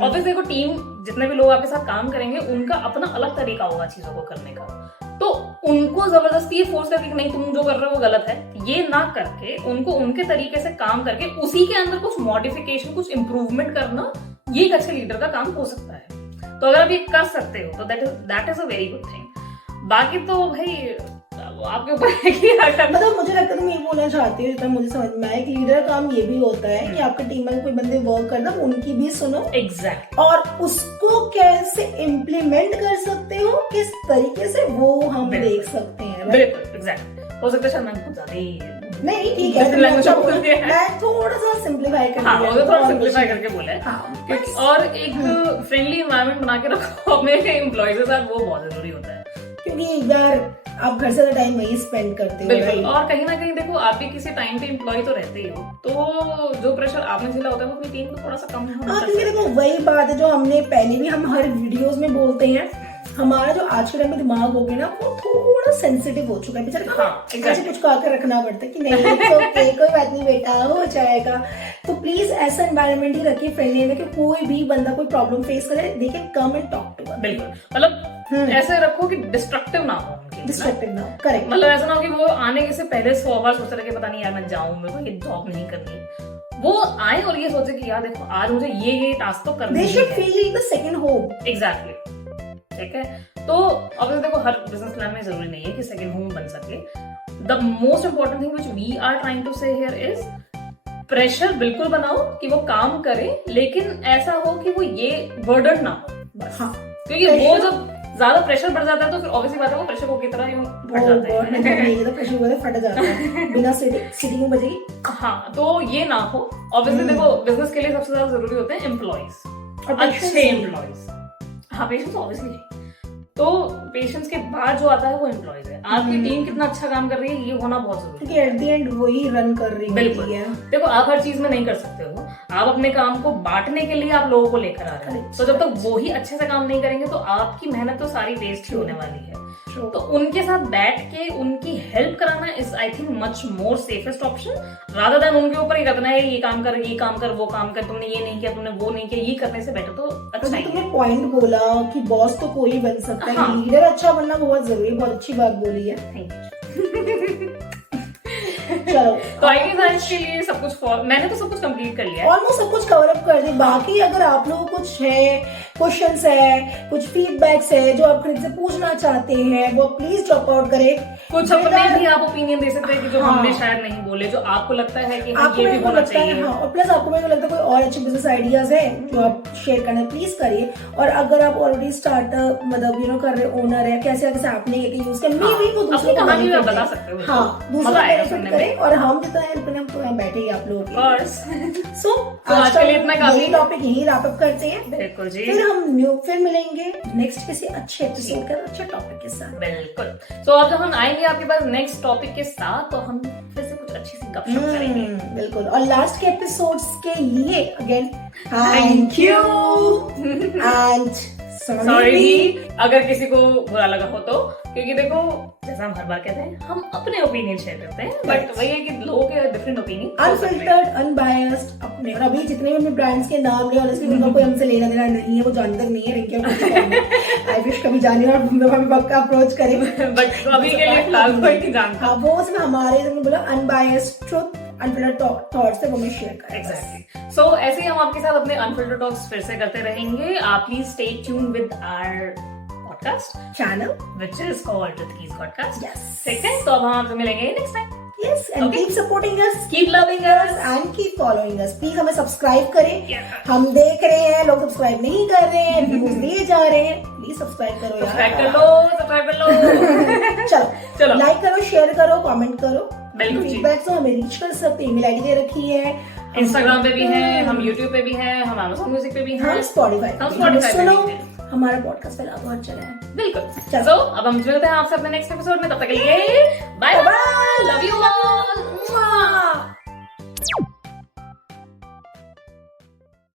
ऑब्वियसली देखो टीम जितने भी लोग आपके साथ काम करेंगे उनका अपना अलग तरीका होगा चीजों को करने का, तो उनको जबरदस्ती ये फोर्स करके नहीं तुम जो कर रहे हो वो गलत है, ये ना करके उनको उनके तरीके से काम करके उसी के अंदर कुछ मॉडिफिकेशन, कुछ इंप्रूवमेंट करना, ये एक अच्छे लीडर का काम हो सकता है। तो अगर आप ये कर सकते हो तो that is a very good thing. बाकी तो भाई आपके ऊपर है कि मतलब मुझे लगता है तुम ये बोलना चाहती हो, जितना मुझे समझ में आया, एक लीडर का काम ये भी होता है कि आपके टीम में कोई बंदे वर्क करना, उनकी भी सुनो, एग्जैक्टली, और उसको कैसे इम्प्लीमेंट कर सकते हो, किस तरीके से, वो हम देख सकते हैं। बिल्कुल, एग्जैक्टली। हो सकता है शायद मैं ज्यादा ही नहीं, ठीक है, मैं थोड़ा सा सिंप्लीफाई करके बोला है। और एक फ्रेंडली एनवायरनमेंट बना के रखो अपने एम्प्लॉइज के साथ, वो बहुत जरूरी होता है, क्योंकि यार आप घर से टाइम वही स्पेंड करते हो। बिल्कुल, और कहीं ना कहीं देखो आप भी किसी टाइम पे एम्प्लॉय तो रहते ही हो, तो जो प्रेशर आपने झेला होता है वो अपनी टीम को थोड़ा सा कम होना चाहिए। देखो वही बात है जो हमने पहले भी हम हर वीडियोस में बोलते हैं, हमारा जो आज के टाइम में दिमाग हो गया ना, वो थोड़ा सेंसिटिव हो चुका है बेचारा। ऐसे कुछ आकर रखना पड़ता है कि नहीं कोई बात नहीं बेटा, हो जाएगा। तो प्लीज ऐसा एनवायरनमेंट ही रखिए फ्रेंडली में कि कोई भी बंदा कोई प्रॉब्लम फेस करे, they can come and talk to us. बिल्कुल, मतलब ऐसे रखो कि डिस्ट्रक्टिव ना हो, डिस्ट्रक्टिव ना हो, करेक्ट। मतलब ऐसा ना हो कि वो आने से पहले 100 बार सोच रहे कि पता नहीं यार मैं जाऊं, मेरे को ये जॉब नहीं करनी, वो आए और ये सोचे कि यार देखो आज मुझे ये टास्क तो करना है। They should feel the second home. Exactly, ठीक है। तो अब देखो हर बिजनेस प्लान में जरूरी नहीं है कि सेकंड होम बन सके। The most important thing which we are trying to say here is pressure बिल्कुल बनाओ कि वो काम करे, लेकिन ऐसा हो कि वो ये बर्डन ना हो बस। हाँ, क्योंकि वो जब ज्यादा प्रेशर बढ़ जाता है तो फिर ऑब्वियसली बात है वो प्रेशर को की तरह यूं फट Oh जाता God, है। नहीं तो प्रेशर वगैरह फट जाता है बिना सीटिंग में बजेगी। हाँ, तो ये ना हो। ऑब्वियसली देखो बिजनेस के लिए सबसे ज्यादा जरूरी होते हैं एम्प्लॉइज, और अच्छे एम्प्लॉइज। हाँ, पेशेंस ऑब्वियसली। तो पेशेंस के बाद जो आता है वो एम्प्लॉइज है। आपकी टीम कितना अच्छा काम कर रही है ये होना बहुत जरूरी है, क्योंकि एट द एंड वही रन कर रही बिल्कुल है। देखो आप हर चीज में नहीं कर सकते हो, आप अपने काम को बांटने के लिए आप लोगों को लेकर आ रहे हो। तो जब तक वो ही अच्छे से काम नहीं करेंगे तो आपकी मेहनत तो सारी वेस्ट ही होने वाली है। तो उनके साथ बैठ के उनकी हेल्प कराना is I think much more safest option, rather than उनके ऊपर ही रखना है ये काम कर, ये काम कर, वो काम कर, तुमने ये नहीं किया, तुमने वो नहीं किया। ये करने से बेटर तो अच्छा ही तुमने पॉइंट बोला कि बॉस तो कोई बन सकता है, हाँ। लीडर अच्छा बनना बहुत जरूरी है। बहुत अच्छी बात बोली है। Thank you. चलो तो आई साइंस के लिए सब कुछ मैंने तो सब कुछ कंप्लीट कर लिया है। ऑलमोस्ट सब कुछ कवर अप कर दी। बाकी अगर आप लोगों को कुछ है, क्वेश्चंस है, कुछ फीडबैक्स है जो आप खुद से पूछना चाहते हैं, वो प्लीज ड्रॉप आउट करें। कुछ अपने भी आप ओपिनियन दे सकते हैं कि जो हाँ। हमने शायद नहीं बोले, जो आपको लगता है कि हाँ आपको ये भी मेरे को होना लगता है, चाहिए। हाँ, और प्लस आपको मेरे को लगता है कोई और अच्छे बिजनेस आइडियाज है जो आप शेयर करना प्लीज करिए। और अगर आप ऑलरेडी स्टार्टअप मतलब कर रहे ओनर है, कैसे कैसे आपने ये यूज किया, मे भी वो दूसरे अपनी को कहानी भी आप benefit बता दे। सकते हो। हाँ, दूसरा मजा आएगा बेनिफिट सुनने करें में। और हम जितना हेल्प करें हम तो यहाँ बैठेंगे आप लोगों के। सो आज के लिए इतना काफी है। टॉपिक यही रैप अप करते हैं। बिल्कुल जी, फिर मिलेंगे नेक्स्ट किसी अच्छे एपिसोड के अच्छे टॉपिक के साथ। बिल्कुल। तो अब जब हम आएंगे आपके पास नेक्स्ट टॉपिक के साथ तो हम फिर से कुछ अच्छी सी गपशप करेंगे। बिल्कुल। और लास्ट के एपिसोड्स के लिए again thank you and sorry अगर किसी को बुरा लगा हो तो, क्योंकि देखो जैसा हम हर बार कहते हैं हम अपने ओपिनियन शेयर करते हैं, बट वही है कि लोगों के डिफरेंट ओपिनियन, अनफिल्टर्ड अनबायस्ड अपने। और अभी जितने भी हमने ब्रांड्स के नाम लिए ऑनेस्टली उनका कोई हमसे लेना देना नहीं है, वो जानते तक नहीं है रिंकी। आई विश कभी जाने और हमें पक्का अप्रोच करें, बट अभी के लिए फिलहाल कोई नहीं जानता। हाँ, वो उसमें हमारे जब बोला अनबायस्ड ट्रुथ अनफिल्टर्ड थॉट्स है वो मैं शेयर करें। एग्जैक्टली। सो ऐसे ही हम आपके साथ अपने अनफिल्टर्ड टॉक्स फिर से करते रहेंगे। आप please stay tune with our podcast channel which is called Ritki's podcast. Yes. ठीक है, तो अब हम आपसे मिलेंगे next time. Yes, and Okay. keep supporting us, Keep loving us. and keep following us. Please हमें सब्सक्राइब करें। Yeah. हम देख रहे हैं लोग सब्सक्राइब नहीं कर रहे हैं, व्यूज दिए जा रहे हैं। प्लीज सब्सक्राइब करो यार। सब्सक्राइब कर लो, सब्सक्राइब कर लो। चलो चलो। लाइक करो, शेयर करो, कमेंट करो। बिल्कुल जी। फीडबैक तो हमें रीच कर सकते हैं, ईमेल आईडी दे रखी है। इंस्टाग्राम पे भी हैं, हम यूट्यूब पे भी हैं, हम Amazon म्यूजिक पे भी हैं, हम स्पॉटिफाई हम Spotify पे सुनो, भी हैं। हमारा पॉडकास्ट पहला बहुत चला है। बिल्कुल। चलो। सो अब हम मिलते हैं आपसे अपने नेक्स्ट एपिसोड में, तब तक के लिए bye bye, love you all. Mwah!